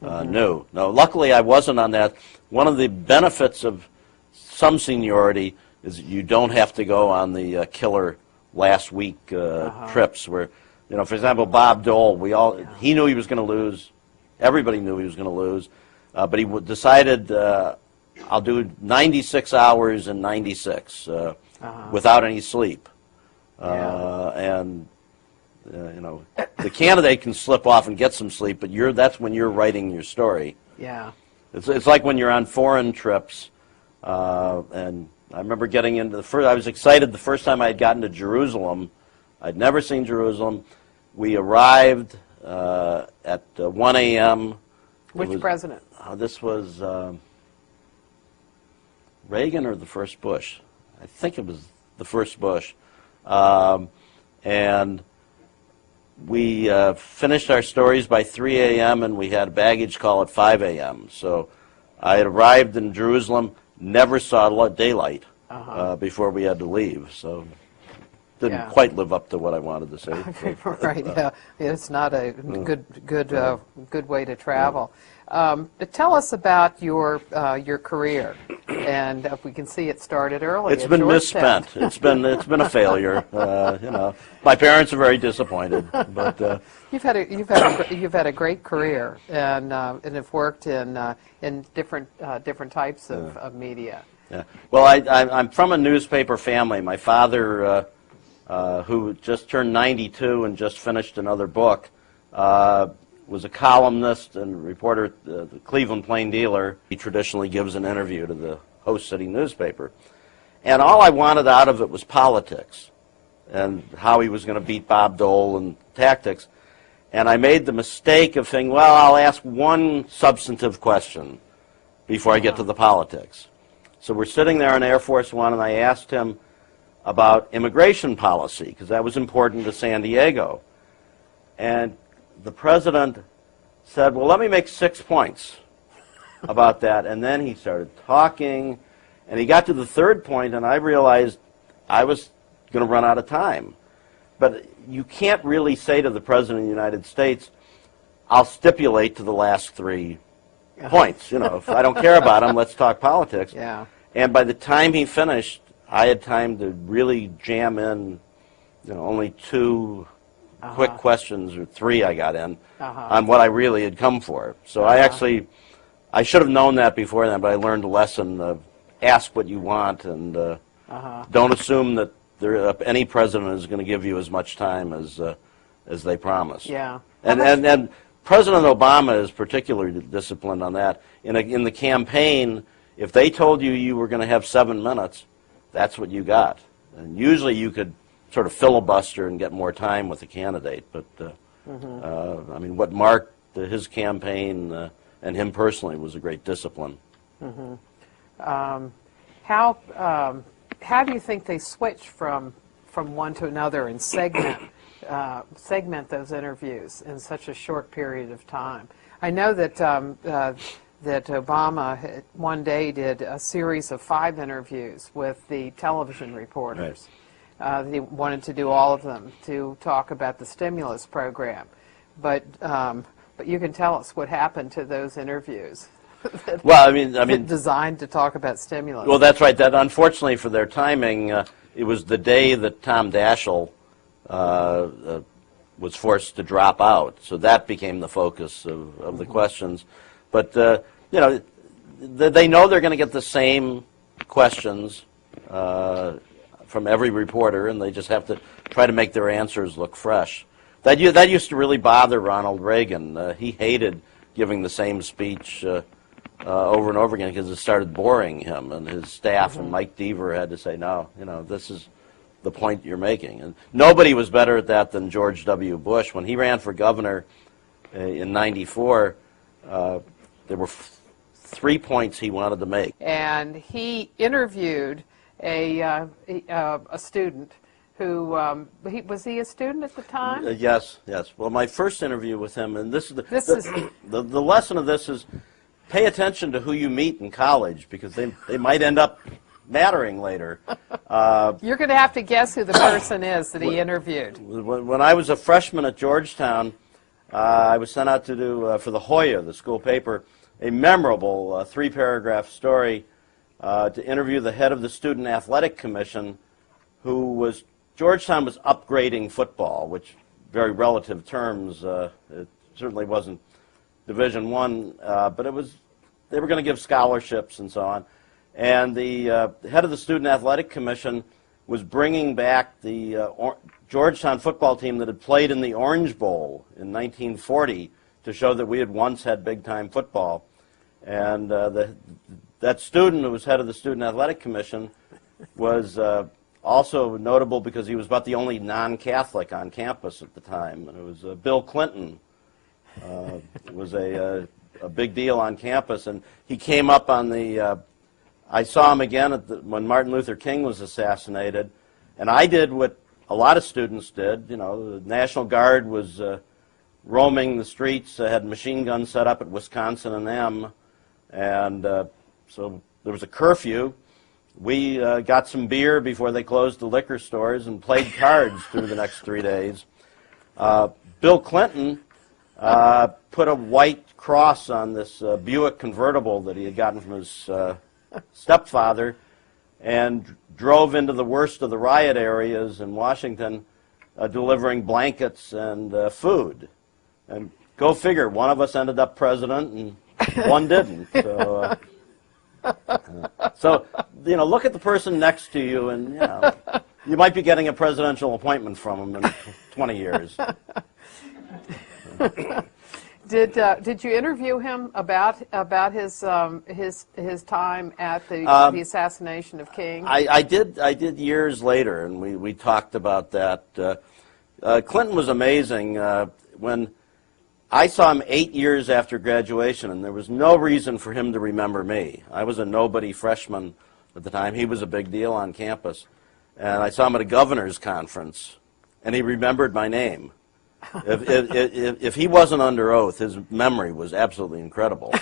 new. No, luckily, I wasn't on that. One of the benefits of some seniority is that you don't have to go on the killer last week trips where, for example, Bob Dole, he knew he was going to lose. Everybody knew he was going to lose. But he decided, I'll do 96 hours in 96 without any sleep. And, the candidate can slip off and get some sleep, but that's when you're writing your story. Yeah. It's like when you're on foreign trips. And I remember getting into I was excited the first time I had gotten to Jerusalem. I'd never seen Jerusalem. We arrived at 1 a.m. Which president? This was Reagan or the first Bush? I think it was the first Bush. And we finished our stories by 3 a.m. and we had a baggage call at 5 a.m. So I had arrived in Jerusalem, never saw daylight before we had to leave. So didn't quite live up to what I wanted to say. Right. Yeah. It's not a good way to travel. Tell us about your career, and if we can see it started early. It's been misspent. It's been a failure. My parents are very disappointed. But you've had a great career, and have worked in different types of media. Yeah. Well, I'm from a newspaper family. My father, who just turned 92 and just finished another book, was a columnist and reporter at the Cleveland Plain Dealer. He traditionally gives an interview to the host city newspaper. And all I wanted out of it was politics and how he was going to beat Bob Dole and tactics. And I made the mistake of thinking, well, I'll ask one substantive question before I get to the politics. So we're sitting there on Air Force One, and I asked him about immigration policy, because that was important to San Diego. And the president said, well, let me make 6 points about that. And then he started talking, and he got to the third point, and I realized I was going to run out of time. But you can't really say to the president of the United States, I'll stipulate to the last 3 points. If I don't care about them, let's talk politics. Yeah. And by the time he finished, I had time to really jam in, only 2 quick questions, or 3 I got in, on what I really had come for. So I should have known that before then, but I learned a lesson of ask what you want, and don't assume that any president is going to give you as much time as they promise. Yeah. And President Obama is particularly disciplined on that. In the campaign, if they told you you were going to have 7 minutes, that's what you got. And usually you could sort of filibuster and get more time with the candidate. But I mean, what marked his campaign and him personally was a great discipline. How do you think they switch from one to another and segment those interviews in such a short period of time? I know that that Obama one day did a series of 5 interviews with the television reporters. Right. He wanted to do all of them to talk about the stimulus program, but you can tell us what happened to those interviews. Well, I mean, designed to talk about stimulus. Well, that's right. That unfortunately for their timing, it was the day that Tom Daschle was forced to drop out, so that became the focus of the questions. But you know, they know they're going to get the same questions from every reporter, and they just have to try to make their answers look fresh. That used to really bother Ronald Reagan. He hated giving the same speech over and over again because it started boring him, and his staff and Mike Deaver had to say, no, you know, this is the point you're making. And nobody was better at that than George W. Bush. When he ran for governor in '94, there were 3 points he wanted to make. And he interviewed a student who, was he a student at the time? Yes. Well, my first interview with him, and the lesson of this is pay attention to who you meet in college, because they might end up mattering later. You're going to have to guess who the person is that he interviewed. When I was a freshman at Georgetown, I was sent out to do, for the Hoya, the school paper, a memorable 3-paragraph story to interview the head of the Student Athletic Commission, Georgetown was upgrading football, which, very relative terms, it certainly wasn't Division I, but they were going to give scholarships and so on. And the head of the Student Athletic Commission was bringing back the Georgetown football team that had played in the Orange Bowl in 1940 to show that we had once had big-time football. And that student who was head of the Student Athletic Commission was also notable because he was about the only non-Catholic on campus at the time. And it was Bill Clinton. It was a big deal on campus, and he came up on the I saw him again when Martin Luther King was assassinated, and I did what a lot of students did. You know, the National Guard was roaming the streets, had machine guns set up at Wisconsin and M, and so there was a curfew. We got some beer before they closed the liquor stores and played cards through the next 3 days. Bill Clinton put a white cross on this Buick convertible that he had gotten from his stepfather and drove into the worst of the riot areas in Washington, delivering blankets and food. And go figure, one of us ended up president and one didn't. So, you know, look at the person next to you, and, you know, you might be getting a presidential appointment from him in 20 years. Did you interview him about his time at the assassination of King? I did years later, and we talked about that. Clinton was amazing. When I saw him 8 years after graduation, and there was no reason for him to remember me. I was a nobody freshman at the time. He was a big deal on campus. And I saw him at a governor's conference, and he remembered my name. If he wasn't under oath, his memory was absolutely incredible.